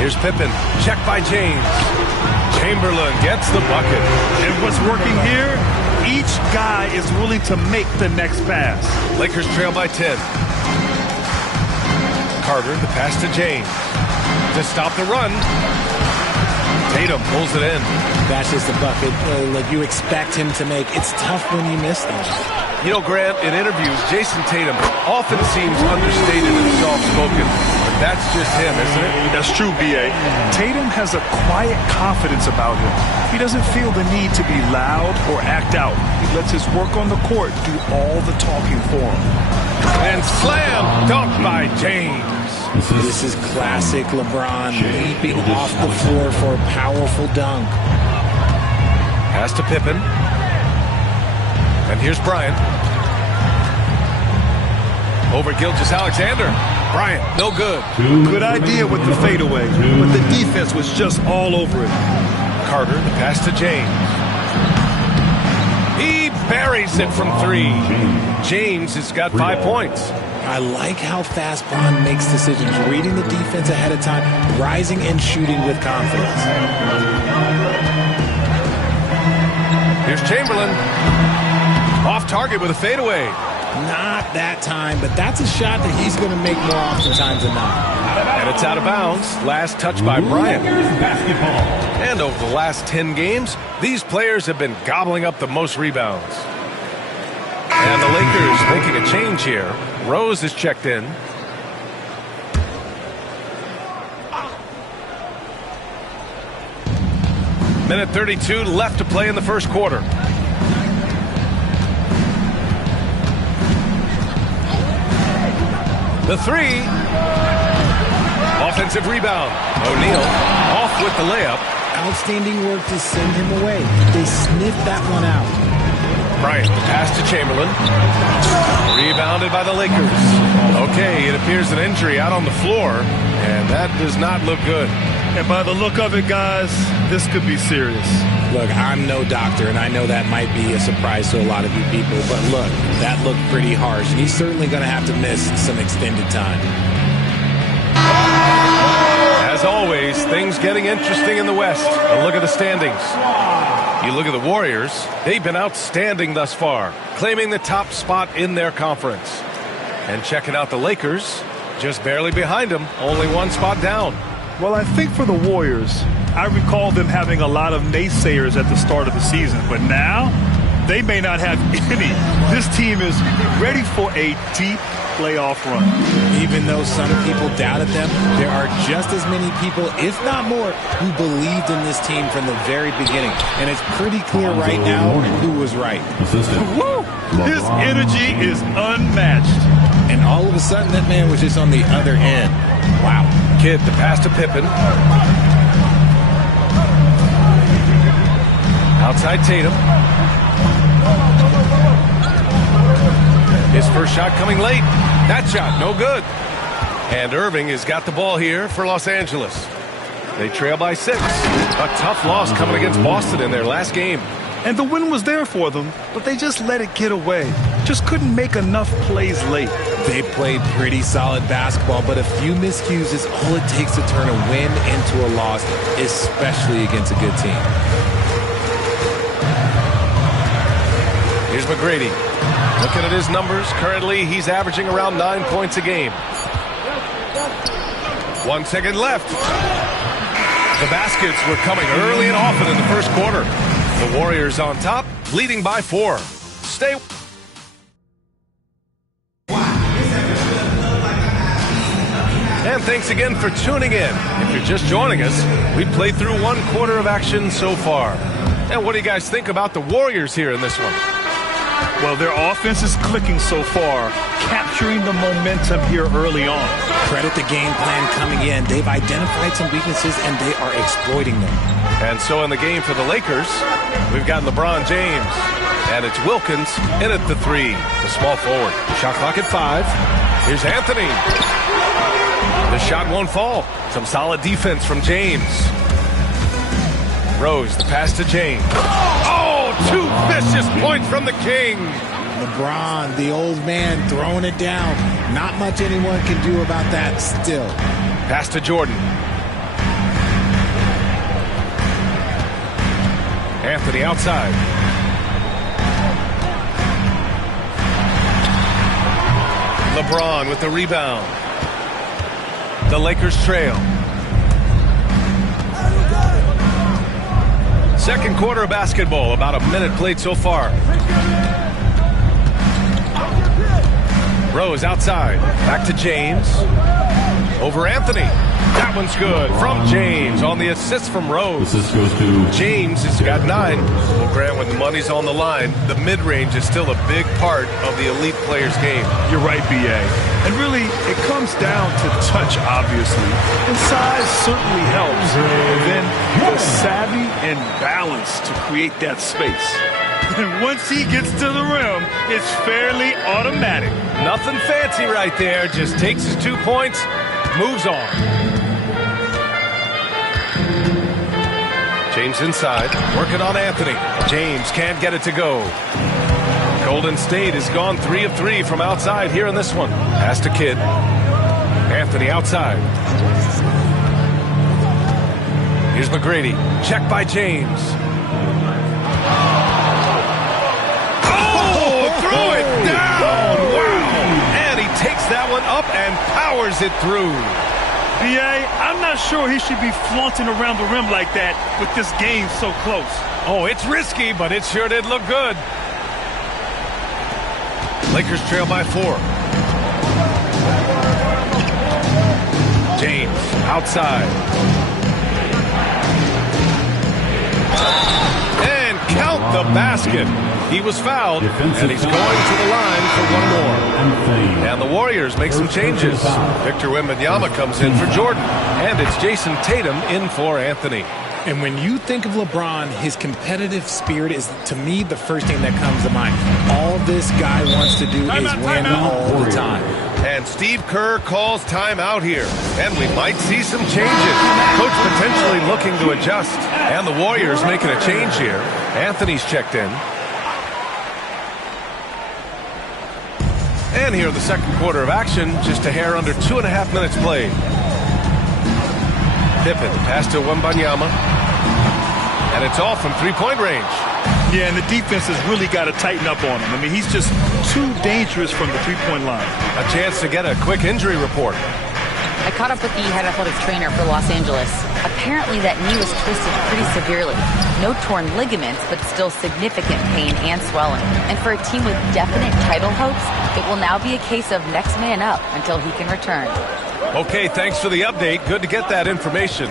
Here's Pippen. Check by James. Chamberlain gets the bucket. And what's working here? Each guy is willing to make the next pass. Lakers trail by 10. Carter, the pass to James. To stop the run. Tatum pulls it in. That's just a bucket like you expect him to make. It's tough when you miss them. You know, Grant, in interviews, Jason Tatum often seems understated and soft-spoken. But that's just him, isn't it? That's true, B.A. Tatum has a quiet confidence about him. He doesn't feel the need to be loud or act out. He lets his work on the court do all the talking for him. And slam dunk by James. This is classic LeBron, leaping off the floor for a powerful dunk. Pass to Pippen. And here's Bryant. Over Gilgeous-Alexander. Bryant, no good. Good idea with the fadeaway, but the defense was just all over it. Carter, the pass to James. He buries it from 3. James has got 5 points. I like how fast Bron makes decisions, reading the defense ahead of time, rising and shooting with confidence. Here's Chamberlain. Off target with a fadeaway. Not that time, but that's a shot that he's going to make more oftentimes than not. And it's out of bounds. Last touch by Bryant. And over the last 10 games, these players have been gobbling up the most rebounds. And the Lakers making a change here. Rose is checked in. Minute 32 left to play in the first quarter. The 3. Offensive rebound. O'Neal off with the layup. Outstanding work to send him away. They sniffed that one out. Bryant, pass to Chamberlain. Rebounded by the Lakers. Okay, it appears an injury out on the floor, and that does not look good. And by the look of it, guys, this could be serious. Look, I'm no doctor, and I know that might be a surprise to a lot of you people, but look, that looked pretty harsh, and he's certainly going to have to miss some extended time. As always, things getting interesting in the West. A look at the standings. You look at the Warriors, they've been outstanding thus far, claiming the top spot in their conference. And checking out the Lakers, just barely behind them, only 1 spot down. Well, I think for the Warriors, I recall them having a lot of naysayers at the start of the season, but now they may not have any. This team is ready for a deep playoff run. Even though some people doubted them, there are just as many people, if not more, who believed in this team from the very beginning. And it's pretty clear right now who was right. Woo! His energy is unmatched. And all of a sudden, that man was just on the other end. Wow. Kidd, the pass to Pippen. Outside Tatum. His first shot coming late. That shot, no good. And Irving has got the ball here for Los Angeles. They trail by 6. A tough loss coming against Boston in their last game. And the win was there for them, but they just let it get away. Just couldn't make enough plays late. They played pretty solid basketball, but a few miscues is all it takes to turn a win into a loss, especially against a good team. Here's McGrady. Looking at his numbers, currently he's averaging around 9 points a game. 1 second left. The baskets were coming early and often in the first quarter. The Warriors on top, leading by 4. Stay. And thanks again for tuning in. If you're just joining us, we played through 1 quarter of action so far. And what do you guys think about the Warriors here in this one? Well, their offense is clicking so far, capturing the momentum here early on. Credit the game plan coming in. They've identified some weaknesses, and they are exploiting them. And so in the game for the Lakers, we've got LeBron James. And it's Wilkins in at the 3, the small forward. Shot clock at 5. Here's Anthony. The shot won't fall. Some solid defense from James. Rose, the pass to James. Oh, 2 vicious points from the King. LeBron, the old man, throwing it down. Not much anyone can do about that still. Pass to Jordan. Anthony outside. LeBron with the rebound. The Lakers trail. Second quarter of basketball, about a minute played so far. Rose outside, back to James. Over Anthony. That one's good from James on the assist from Rose. Assist goes to James has got 9. Well, Grant, when the money's on the line, the mid-range is still a big part of the elite player's game. You're right, B.A. And really, it comes down to touch, obviously. And size certainly helps. And then the savvy and balance to create that space. And once he gets to the rim, it's fairly automatic. Nothing fancy right there. Just takes his 2 points, moves on. James inside, working on Anthony. James can't get it to go. Golden State has gone 3 of 3 from outside here in this one. Pass to Kidd. Anthony outside. Here's McGrady. Check by James. Oh, throw it down. Wow. And he takes that one up and powers it through. B.A., I'm not sure he should be flaunting around the rim like that with this game so close. Oh, it's risky, but it sure did look good. Lakers trail by 4. James outside. And count the basket. He was fouled, and he's going to the line for one more. And the Warriors make some changes. Victor Wembanyama comes in for Jordan, and it's Jason Tatum in for Anthony. And when you think of LeBron, his competitive spirit is, to me, the first thing that comes to mind. All this guy wants to do is win all the time. And Steve Kerr calls timeout here. And we might see some changes. Coach potentially looking to adjust. And the Warriors making a change here. Anthony's checked in. And here in the second quarter of action, just a hair under 2.5 minutes played. Pippen, pass to Wembanyama. And it's all from three-point range. Yeah, and the defense has really got to tighten up on him. I mean, he's just too dangerous from the three-point line. A chance to get a quick injury report. I caught up with the head athletic trainer for Los Angeles. Apparently that knee was twisted pretty severely. No torn ligaments, but still significant pain and swelling. And for a team with definite title hopes, it will now be a case of next man up until he can return. Okay, thanks for the update. Good to get that information.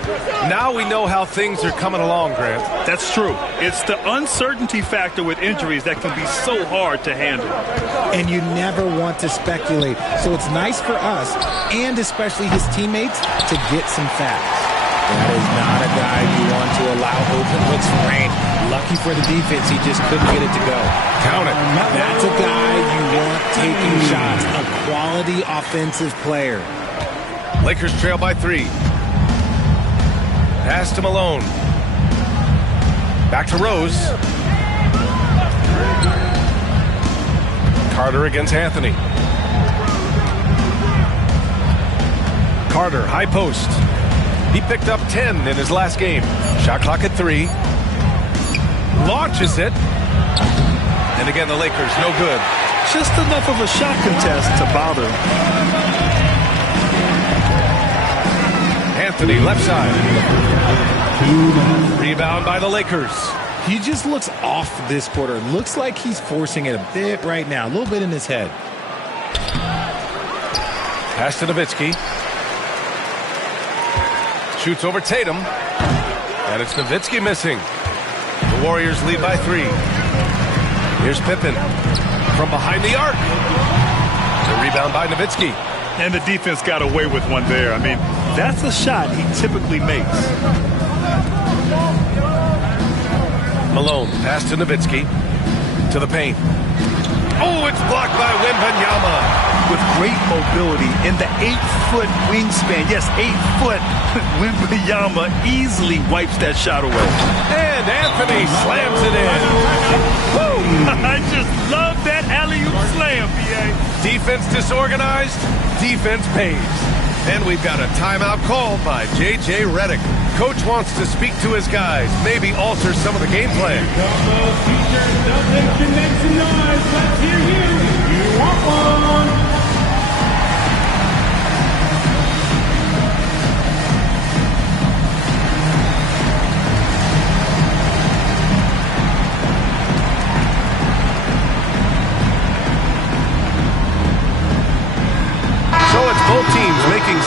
Now we know how things are coming along, Grant. That's true. It's the uncertainty factor with injuries that can be so hard to handle. And you never want to speculate. So it's nice for us, and especially his teammates, to get some facts. That is not a guy you want to allow open looks from range. Lucky for the defense, he just couldn't get it to go. Count it. That's a guy you want taking shots. A quality offensive player. Lakers trail by 3. Pass to Malone. Back to Rose. Carter against Anthony. Carter, high post. He picked up 10 in his last game. Shot clock at 3. Launches it. And again, the Lakers, no good. Just enough of a shot contest to bother him. Anthony, left side. Rebound by the Lakers. He just looks off this quarter. Looks like he's forcing it a bit right now. A little bit in his head. Pass to Nowitzki. Shoots over Tatum. And it's Nowitzki missing. The Warriors lead by 3. Here's Pippen from behind the arc. The rebound by Nowitzki. And the defense got away with one there. I mean, that's a shot he typically makes. Malone, pass to Nowitzki. To the paint. Oh, it's blocked by Wembanyama. With great mobility in the 8-foot wingspan. Yes, 8 foot. Wembanyama easily wipes that shot away. And Anthony slams it in. Woo! I just love that alley-oop slam, B.A. Defense disorganized, defense pays. And we've got a timeout called by J.J. Redick. Coach wants to speak to his guys, maybe alter some of the game plan. Let's hear you. You want one.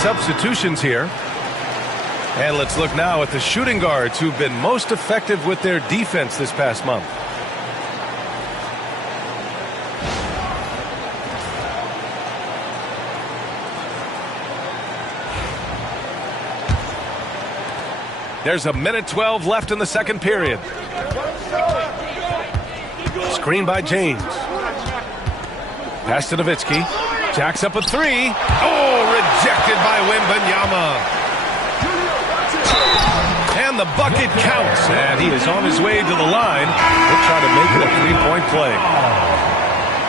substitutions here. And let's look now at the shooting guards who've been most effective with their defense this past month. There's a minute 12 left in the second period. Screen by James. Pass to Nowitzki. Jacks up a three. Oh, rejected by Wembanyama. And the bucket counts. And he is on his way to the line. He'll try to make it a three-point play.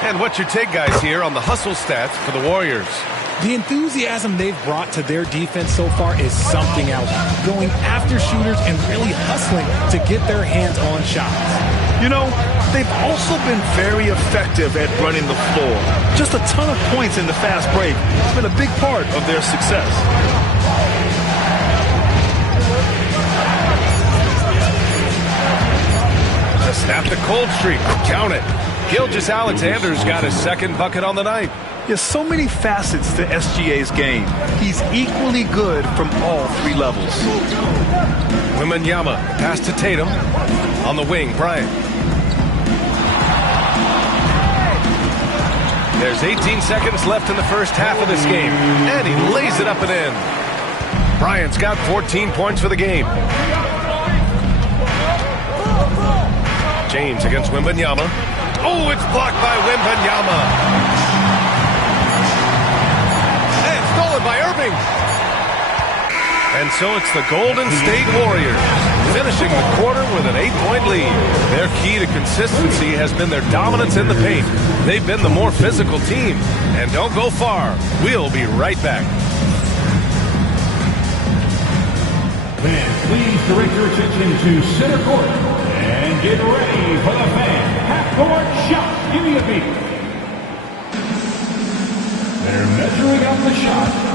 And what's your take, guys, here on the hustle stats for the Warriors? The enthusiasm they've brought to their defense so far is something else. Going after shooters and really hustling to get their hands on shots. You know, they've also been very effective at running the floor. Just a ton of points in the fast break. It's been a big part of their success. To snap the cold streak. Count it. Gilgeous-Alexander's got his second bucket on the night. There's so many facets to SGA's game. He's equally good from all three levels. Wembanyama, pass to Tatum. On the wing, Bryant. There's 18 seconds left in the first half of this game. And he lays it up and in. Bryant's got 14 points for the game. James against Wembanyama. Oh, it's blocked by Wembanyama. By Irving. And so it's the Golden State Warriors finishing the quarter with an 8-point lead. Their key to consistency has been their dominance in the paint. They've been the more physical team. And don't go far. We'll be right back. Fans, please direct your attention to center court and get ready for the fan half-court shot. Give me a beat. They're measuring up the shot.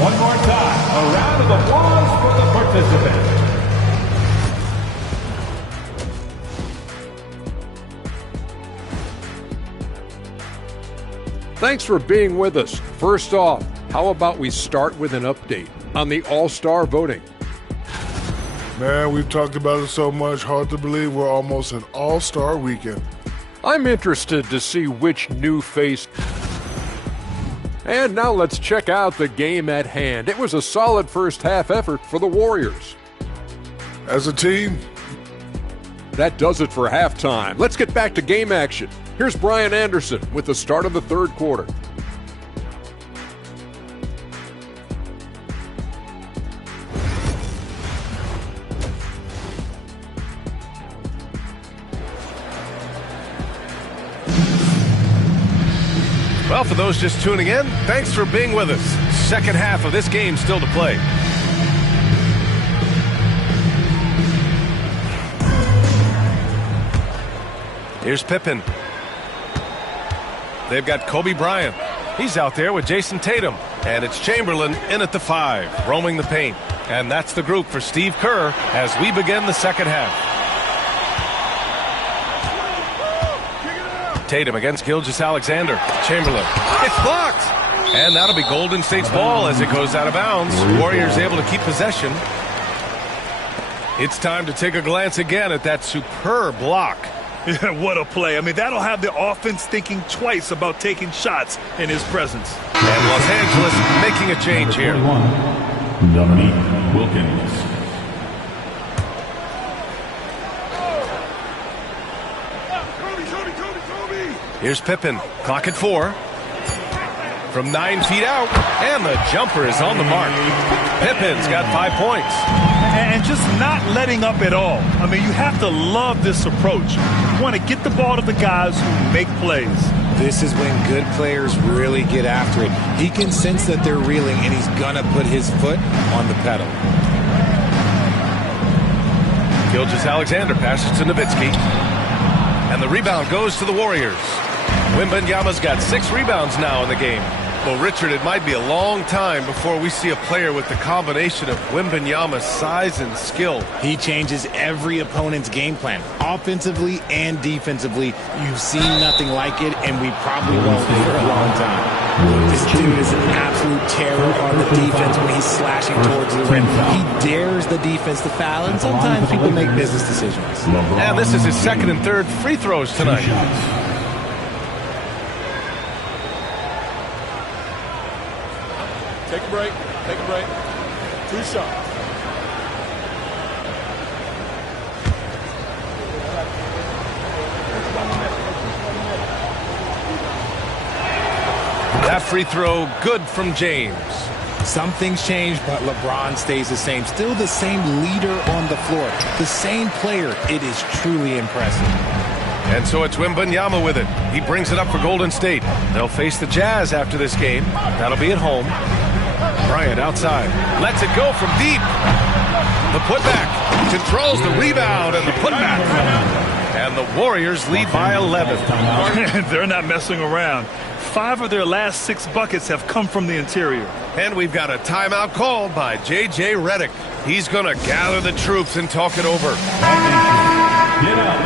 One more time, a round of applause for the participants. Thanks for being with us. First off, how about we start with an update on the All-Star voting? Man, we've talked about it so much, hard to believe we're almost an All-Star weekend. I'm interested to see which new face. And now let's check out the game at hand. It was a solid first half effort for the Warriors. As a team, that does it for halftime. Let's get back to game action. Here's Brian Anderson with the start of the third quarter. Well, for those just tuning in, thanks for being with us. Second half of this game still to play. Here's Pippen. They've got Kobe Bryant. He's out there with Jason Tatum. And it's Chamberlain in at the 5, roaming the paint. And that's the group for Steve Kerr as we begin the second half. Tatum against Gilgeous-Alexander. Chamberlain. It's blocked! And that'll be Golden State's ball as it goes out of bounds. Warriors able to keep possession. It's time to take a glance again at that superb block. Yeah, what a play. I mean, that'll have the offense thinking twice about taking shots in his presence. And Los Angeles making a change here. Dominique Wilkins. Here's Pippen. Clock at 4. From 9 feet out. And the jumper is on the mark. Pippen's got 5 points. And just not letting up at all. I mean, you have to love this approach. You want to get the ball to the guys who make plays. This is when good players really get after it. He can sense that they're reeling, and he's going to put his foot on the pedal. Gilgeous-Alexander passes to Nowitzki. And the rebound goes to the Warriors. Wembanyama's got 6 rebounds now in the game. Well, Richard, it might be a long time before we see a player with the combination of Wembanyama's size and skill. He changes every opponent's game plan, offensively and defensively. You've seen nothing like it, and we probably won't for a long time. This dude is an absolute terror on the defense when he's slashing towards the rim. He dares the defense to foul, and sometimes people make business decisions. And this is his second and third free throws tonight. Take a break. Take a break. 2 shots. That free throw good from James. Some things change, but LeBron stays the same. Still the same leader on the floor. The same player. It is truly impressive. And so it's Wembanyama with it. He brings it up for Golden State. They'll face the Jazz after this game. That'll be at home. Bryant outside. Lets it go from deep. The putback. Controls the rebound and the putback. And the Warriors lead by 11. They're not messing around. 5 of their last 6 buckets have come from the interior. And we've got a timeout called by J.J. Redick. He's going to gather the troops and talk it over.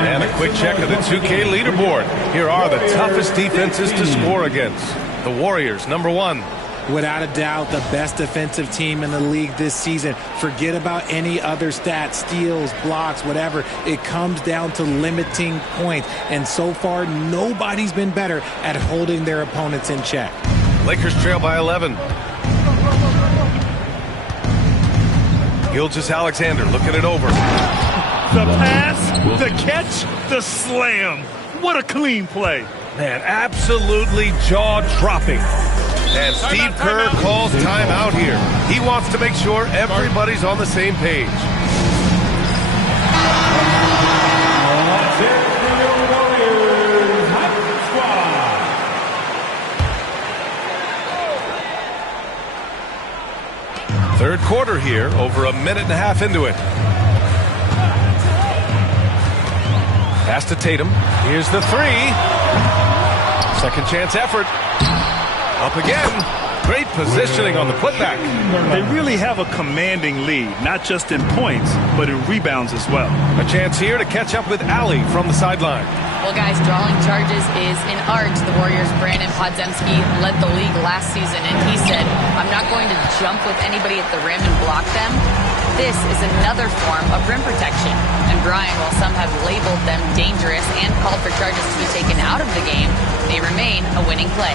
And a quick check of the 2K leaderboard. Here are the toughest defenses to score against. The Warriors, number 1. Without a doubt, the best defensive team in the league this season. Forget about any other stats, steals, blocks, whatever. It comes down to limiting points. And so far, nobody's been better at holding their opponents in check. Lakers trail by 11. Gilgeous-Alexander looking it over. The pass, the catch, the slam. What a clean play. Man, absolutely jaw-dropping. And Steve Kerr calls timeout here. He wants to make sure everybody's on the same page. Third quarter here, over a minute and a half into it. Pass to Tatum. Here's the 3. Second chance effort. Up again. Great positioning on the putback. They really have a commanding lead, not just in points, but in rebounds as well. A chance here to catch up with Allie from the sideline. Well, guys, drawing charges is an art. The Warriors' Brandon Podziemski led the league last season, and he said, I'm not going to jump with anybody at the rim and block them. This is another form of rim protection. And Brian, while some have labeled them dangerous and called for charges to be taken out of the game, they remain a winning play.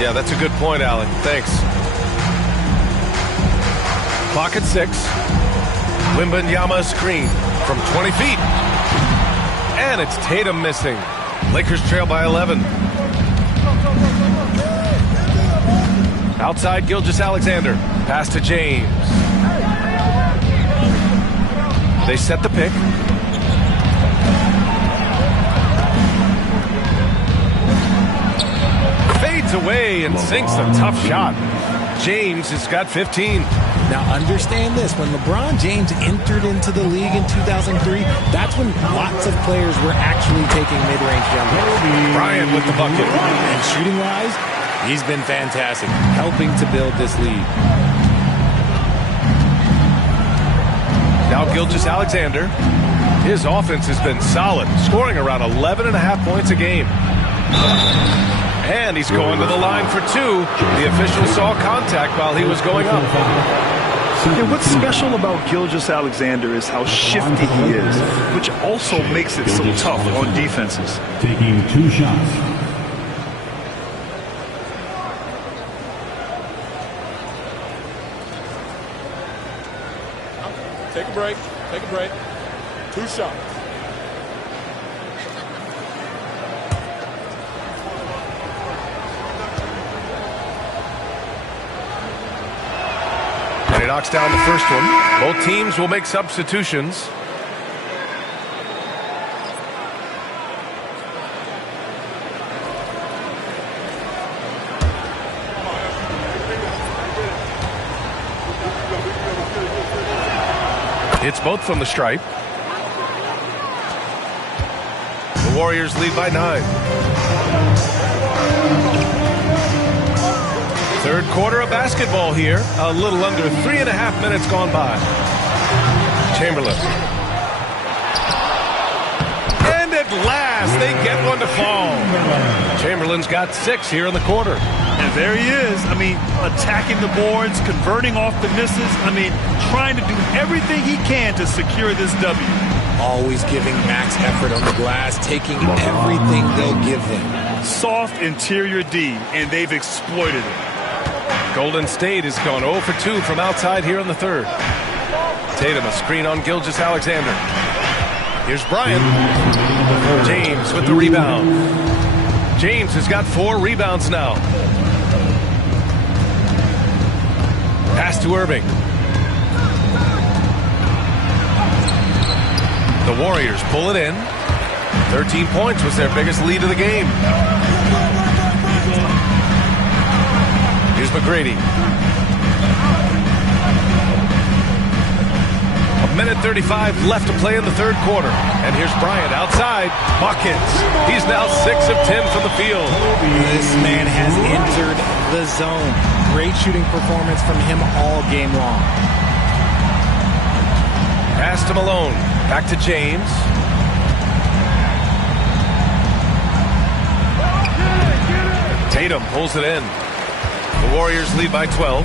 Yeah, that's a good point, Allen. Thanks. Clock at 6. Wembanyama screen from 20 feet. And it's Tatum missing. Lakers trail by 11. Outside, Gilgeous-Alexander. Pass to James. They set the pick. Fades away and sinks a tough shot. James has got 15. Now understand this, when LeBron James entered into the league in 2003, that's when lots of players were actually taking mid-range jumpers. Bryant with the bucket. And shooting-wise, he's been fantastic, helping to build this lead. Now Gilgeous-Alexander. His offense has been solid, scoring around 11.5 points a game. And he's going to the line for 2. The official saw contact while he was going up. And what's special about Gilgeous-Alexander is how shifty he is, which also makes it so tough on defenses. Taking 2 shots. Take a break. Take a break. 2 shots. And he knocks down the first one. Both teams will make substitutions. It's both from the stripe. The Warriors lead by 9. quarter of basketball here. A little under 3.5 minutes gone by. Chamberlain. And at last, they get one to fall. Chamberlain's got 6 here in the quarter. And there he is. I mean, attacking the boards, converting off the misses. I mean, trying to do everything he can to secure this W. Always giving max effort on the glass, taking everything they'll give him. Soft interior D, and they've exploited it. Golden State has gone 0 for 2 from outside here in the third. Tatum, a screen on Gilgeous-Alexander. Here's Bryant. James with the rebound. James has got 4 rebounds now. Pass to Irving. The Warriors pull it in. 13 points was their biggest lead of the game. Here's McGrady. 1:35 left to play in the third quarter. And here's Bryant outside. Buckets. He's now 6 of 10 from the field. This man has entered the zone. Great shooting performance from him all game long. Pass to Malone. Back to James. Tatum pulls it in. The Warriors lead by 12.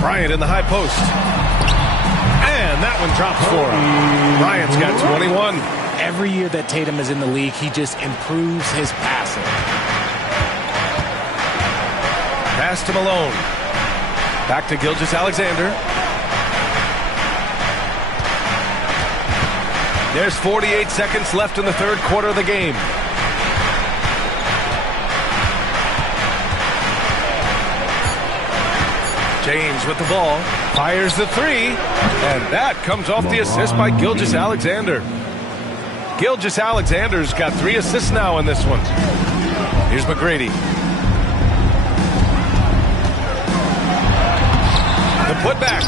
Bryant in the high post. And that one drops for him. Bryant's got 21. Every year that Tatum is in the league, he just improves his passing. Pass to Malone. Back to Gilgeous-Alexander. There's 48 seconds left in the third quarter of the game. James with the ball, fires the 3, and that comes off the assist by Gilgeous-Alexander. Gilgeous-Alexander's got 3 assists now in this one. Here's McGrady. The putback.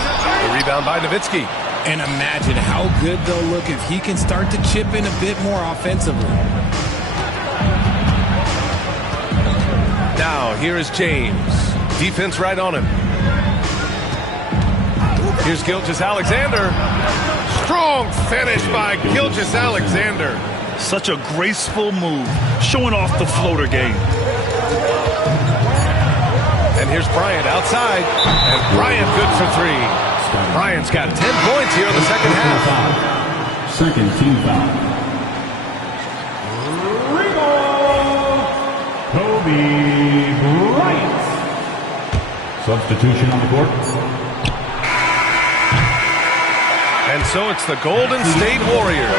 The rebound by Nowitzki. And imagine how good they'll look if he can start to chip in a bit more offensively. Now, here is James. Defense right on him. Here's Gilgeous-Alexander. Strong finish by Gilgeous-Alexander. Such a graceful move, showing off the floater game. And here's Bryant outside. And Bryant good for 3. Bryant's got 10 points here in the second half. Second team foul. Kobe Bryant. Substitution on the court. And so it's the Golden State Warriors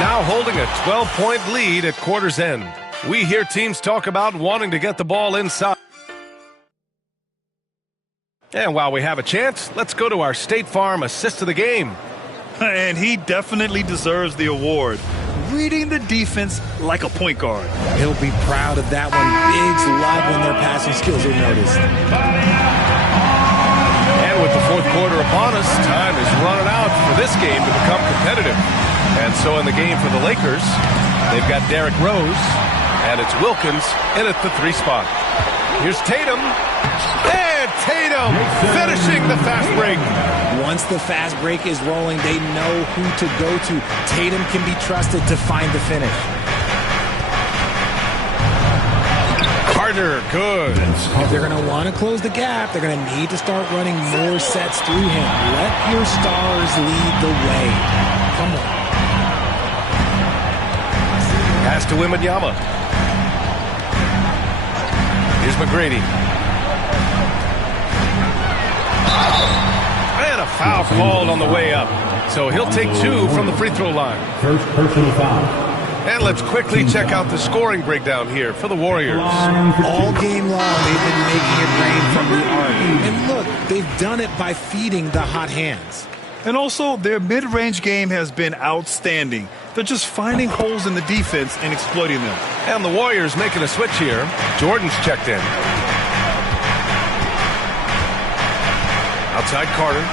now holding a 12-point lead at quarter's end. We hear teams talk about wanting to get the ball inside. And while we have a chance, let's go to our State Farm assist of the game. And he definitely deserves the award. Reading the defense like a point guard. He'll be proud of that one. Bigs love when their passing skills are noticed. And with the fourth quarter upon us, time is running out for this game to become competitive. And so in the game for the Lakers, they've got Derrick Rose, and it's Wilkins in at the 3 spot. Here's Tatum. And Tatum finishing the fast break. Once the fast break is rolling, they know who to go to. Tatum can be trusted to find the finish. Carter, good. If they're going to want to close the gap, they're going to need to start running more sets through him. Let your stars lead the way. Come on. Pass to Wembanyama. Here's McGrady. And a foul called on the way up. So he'll take 2 from the free throw line. First personal foul. And let's quickly check out the scoring breakdown here for the Warriors. All game long, they've been making it rain from the arc. And look, they've done it by feeding the hot hands. And also, their mid-range game has been outstanding. They're just finding holes in the defense and exploiting them. And the Warriors making a switch here. Jordan's checked in. Outside Carter.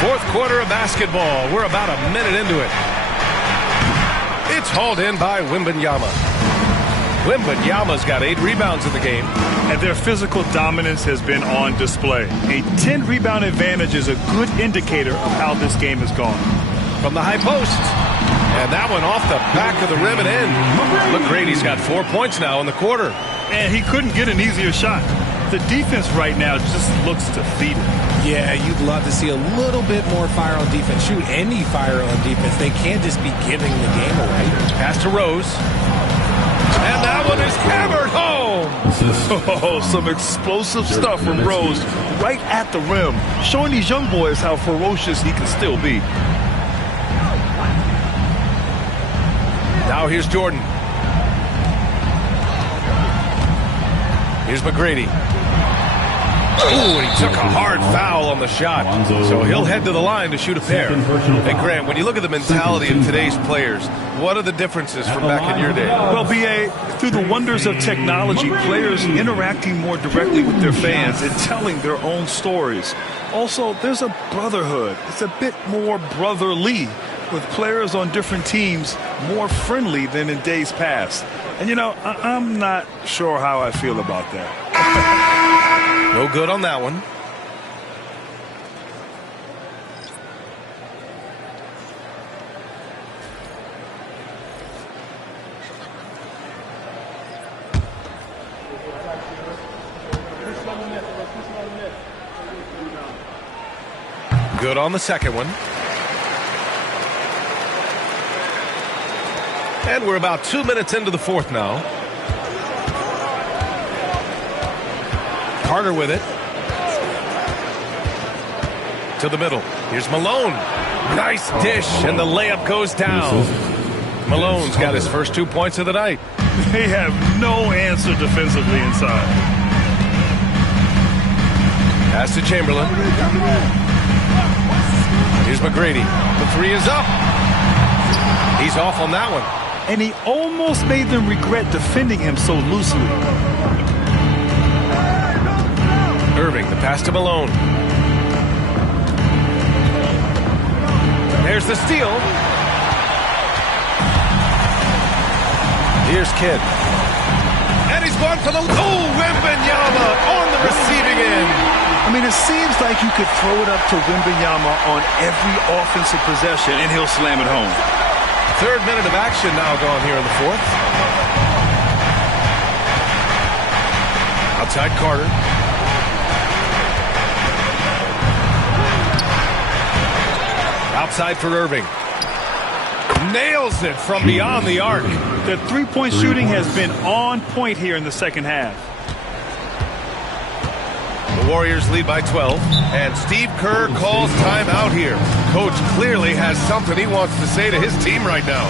Fourth quarter of basketball. We're about a minute into it. It's hauled in by Wembanyama. Wembanyama's got 8 rebounds in the game. And their physical dominance has been on display. A 10-rebound advantage is a good indicator of how this game has gone. From the high post. And that one off the back of the rim and in. McGrady's got 4 points now in the quarter. And he couldn't get an easier shot. The defense right now just looks defeated. Yeah, you'd love to see a little bit more fire on defense. Shoot, any fire on defense. They can't just be giving the game away. Pass to Rose. And that one is hammered home. Oh, some explosive stuff from Rose right at the rim, showing these young boys how ferocious he can still be. Now here's Jordan. Here's McGrady. Ooh, and he took a hard foul on the shot. So he'll head to the line to shoot a pair. Hey, Grant, when you look at the mentality of today's players, what are the differences from back in your day? Well, B.A., through the wonders of technology, players interacting more directly with their fans and telling their own stories. Also, there's a brotherhood. It's a bit more brotherly, with players on different teams more friendly than in days past. And, you know, I'm not sure how I feel about that. No good on that one. Good on the second one. And we're about 2 minutes into the fourth now. Carter with it. To the middle. Here's Malone. Nice dish, and the layup goes down. Malone's got his first 2 points of the night. They have no answer defensively inside. Pass to Chamberlain. Here's McGrady. The three is up. He's off on that one. And he almost made them regret defending him so loosely. Irving, the pass to Malone. There's the steal. Here's Kidd. And he's gone for the... Oh, Wembanyama on the receiving end. I mean, it seems like you could throw it up to Wembanyama on every offensive possession, and he'll slam it home. 3rd minute of action now gone here in the fourth. Outside Carter. Outside for Irving. Nails it from beyond the arc. The three-point shooting has been on point here in the second half. The Warriors lead by 12, and Steve Kerr calls timeout here. Coach clearly has something he wants to say to his team right now.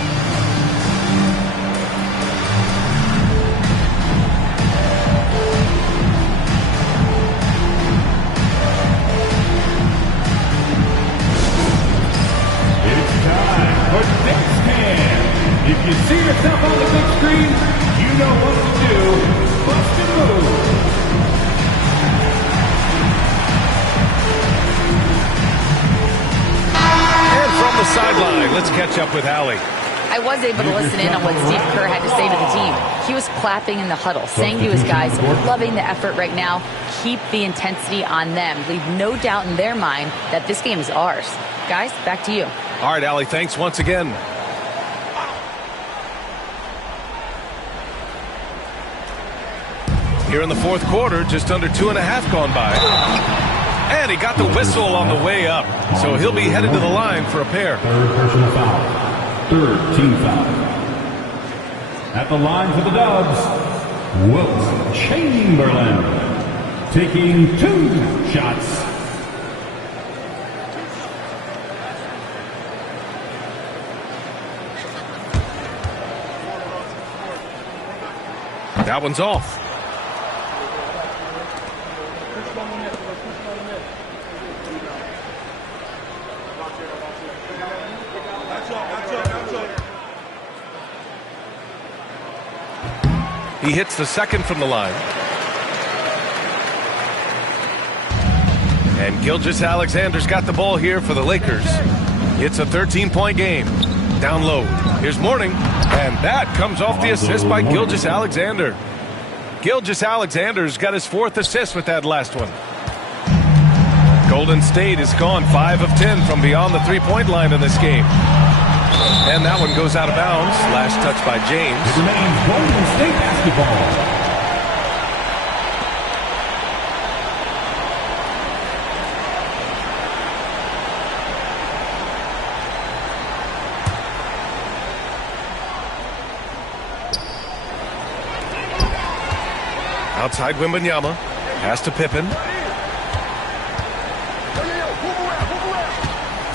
It's time for Next Man. If you see yourself on the big screen, you know what to do. Bust and move. From the sideline, let's catch up with Allie. I was able to listen in on what Steve Kerr had to say to the team. He was clapping in the huddle, saying to his guys, we're loving the effort right now. Keep the intensity on them. Leave no doubt in their mind that this game is ours. Guys, back to you. All right, Allie, thanks once again. Here in the fourth quarter, just under 2.5 gone by. And he got the whistle on the way up. So he'll be headed to the line for a pair. 3rd personal foul. 3rd team foul. At the line for the Dubs, Wilt Chamberlain. Taking 2 shots. That one's off. He hits the second from the line. And Gilgeous-Alexander's got the ball here for the Lakers. It's a 13-point game. Down low. Here's Mourning, and that comes off the assist by Gilgeous-Alexander. Gilgeous-Alexander's got his 4th assist with that last one. Golden State has gone 5 of 10 from beyond the three-point line in this game. And that one goes out of bounds. Last touch by James. It remains Golden State basketball. Outside Wembanyama. Pass to Pippen.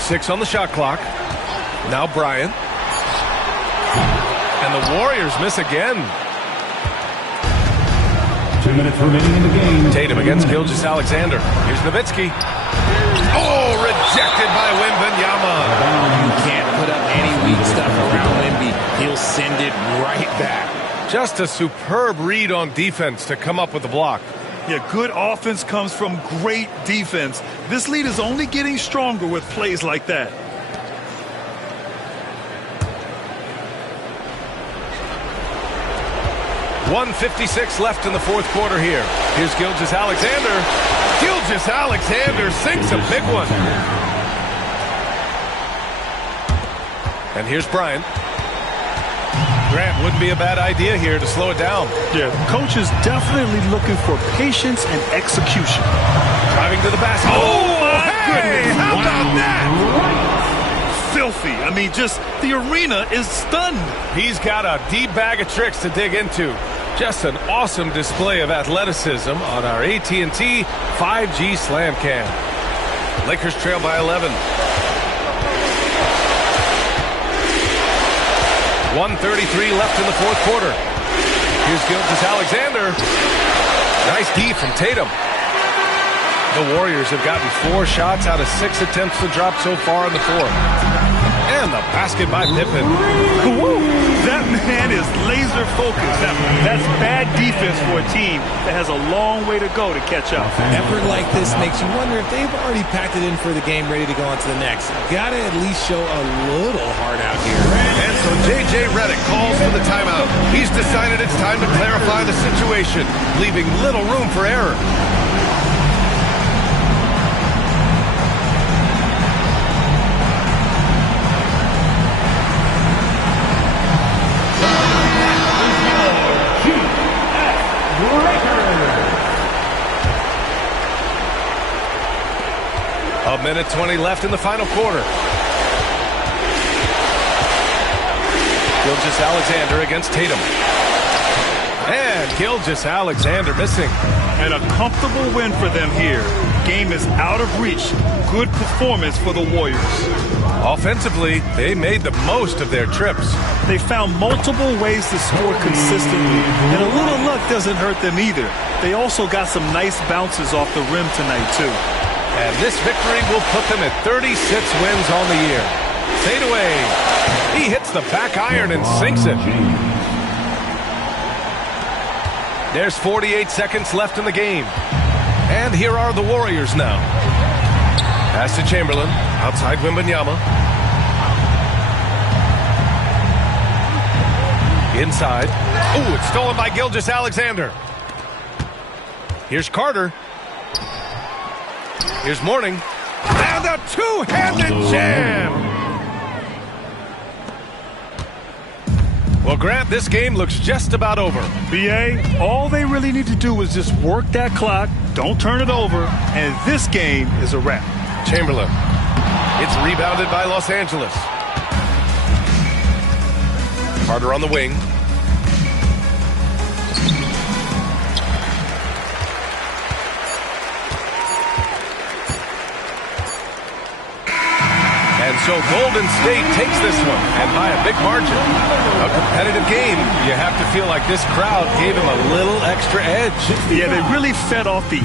6 on the shot clock. Now Bryant. And the Warriors miss again. 2 minutes remaining in the game. Tatum against Gilgeous-Alexander. Here's Nowitzki. Oh, rejected by Wembanyama. You can't put up any weak stuff around Wemby. He'll send it right back. Just a superb read on defense to come up with the block. Yeah, good offense comes from great defense. This lead is only getting stronger with plays like that. .156 left in the 4th quarter here. Here's Gilgeous-Alexander. Gilgeous-Alexander sinks a big one. And here's Bryant. Grant, wouldn't be a bad idea here to slow it down. Yeah, the coach is definitely looking for patience and execution. Driving to the basket. Oh, my goodness. How about that? Filthy. I mean, just the arena is stunned. He's got a deep bag of tricks to dig into. Just an awesome display of athleticism on our AT&T 5G Slam Cam. Lakers trail by 11. 1:33 left in the 4th quarter. Here's Gilgeous-Alexander. Nice D from Tatum. The Warriors have gotten 4 shots out of 6 attempts to drop so far in the 4th. And the basket by Pippen. Woo! That man is laser focused. That's bad defense for a team that has a long way to go to catch up. Effort like this makes you wonder if they've already packed it in for the game, ready to go on to the next. Got to at least show a little heart out here. And so J.J. Redick calls for the timeout. He's decided it's time to clarify the situation, leaving little room for error. A minute 20 left in the final quarter. Gilgeous-Alexander against Tatum. And Gilgeous-Alexander missing. And a comfortable win for them here. Game is out of reach. Good performance for the Warriors. Offensively, they made the most of their trips. They found multiple ways to score consistently, and a little luck doesn't hurt them either. They also got some nice bounces off the rim tonight, too. And this victory will put them at 36 wins on the year. Fade away. He hits the back iron and sinks it. There's 48 seconds left in the game. And here are the Warriors now. Pass to Chamberlain. Outside Wembanyama. Inside. Ooh, it's stolen by Gilgeous-Alexander. Here's Carter. Here's Mourning. And a two-handed jam. Well, Grant, this game looks just about over. B.A., all they really need to do is just work that clock, don't turn it over, and this game is a wrap. Chamberlain. It's rebounded by Los Angeles. Carter on the wing. And so Golden State takes this one, and by a big margin. A competitive game. You have to feel like this crowd gave him a little extra edge. Yeah, they really fed off the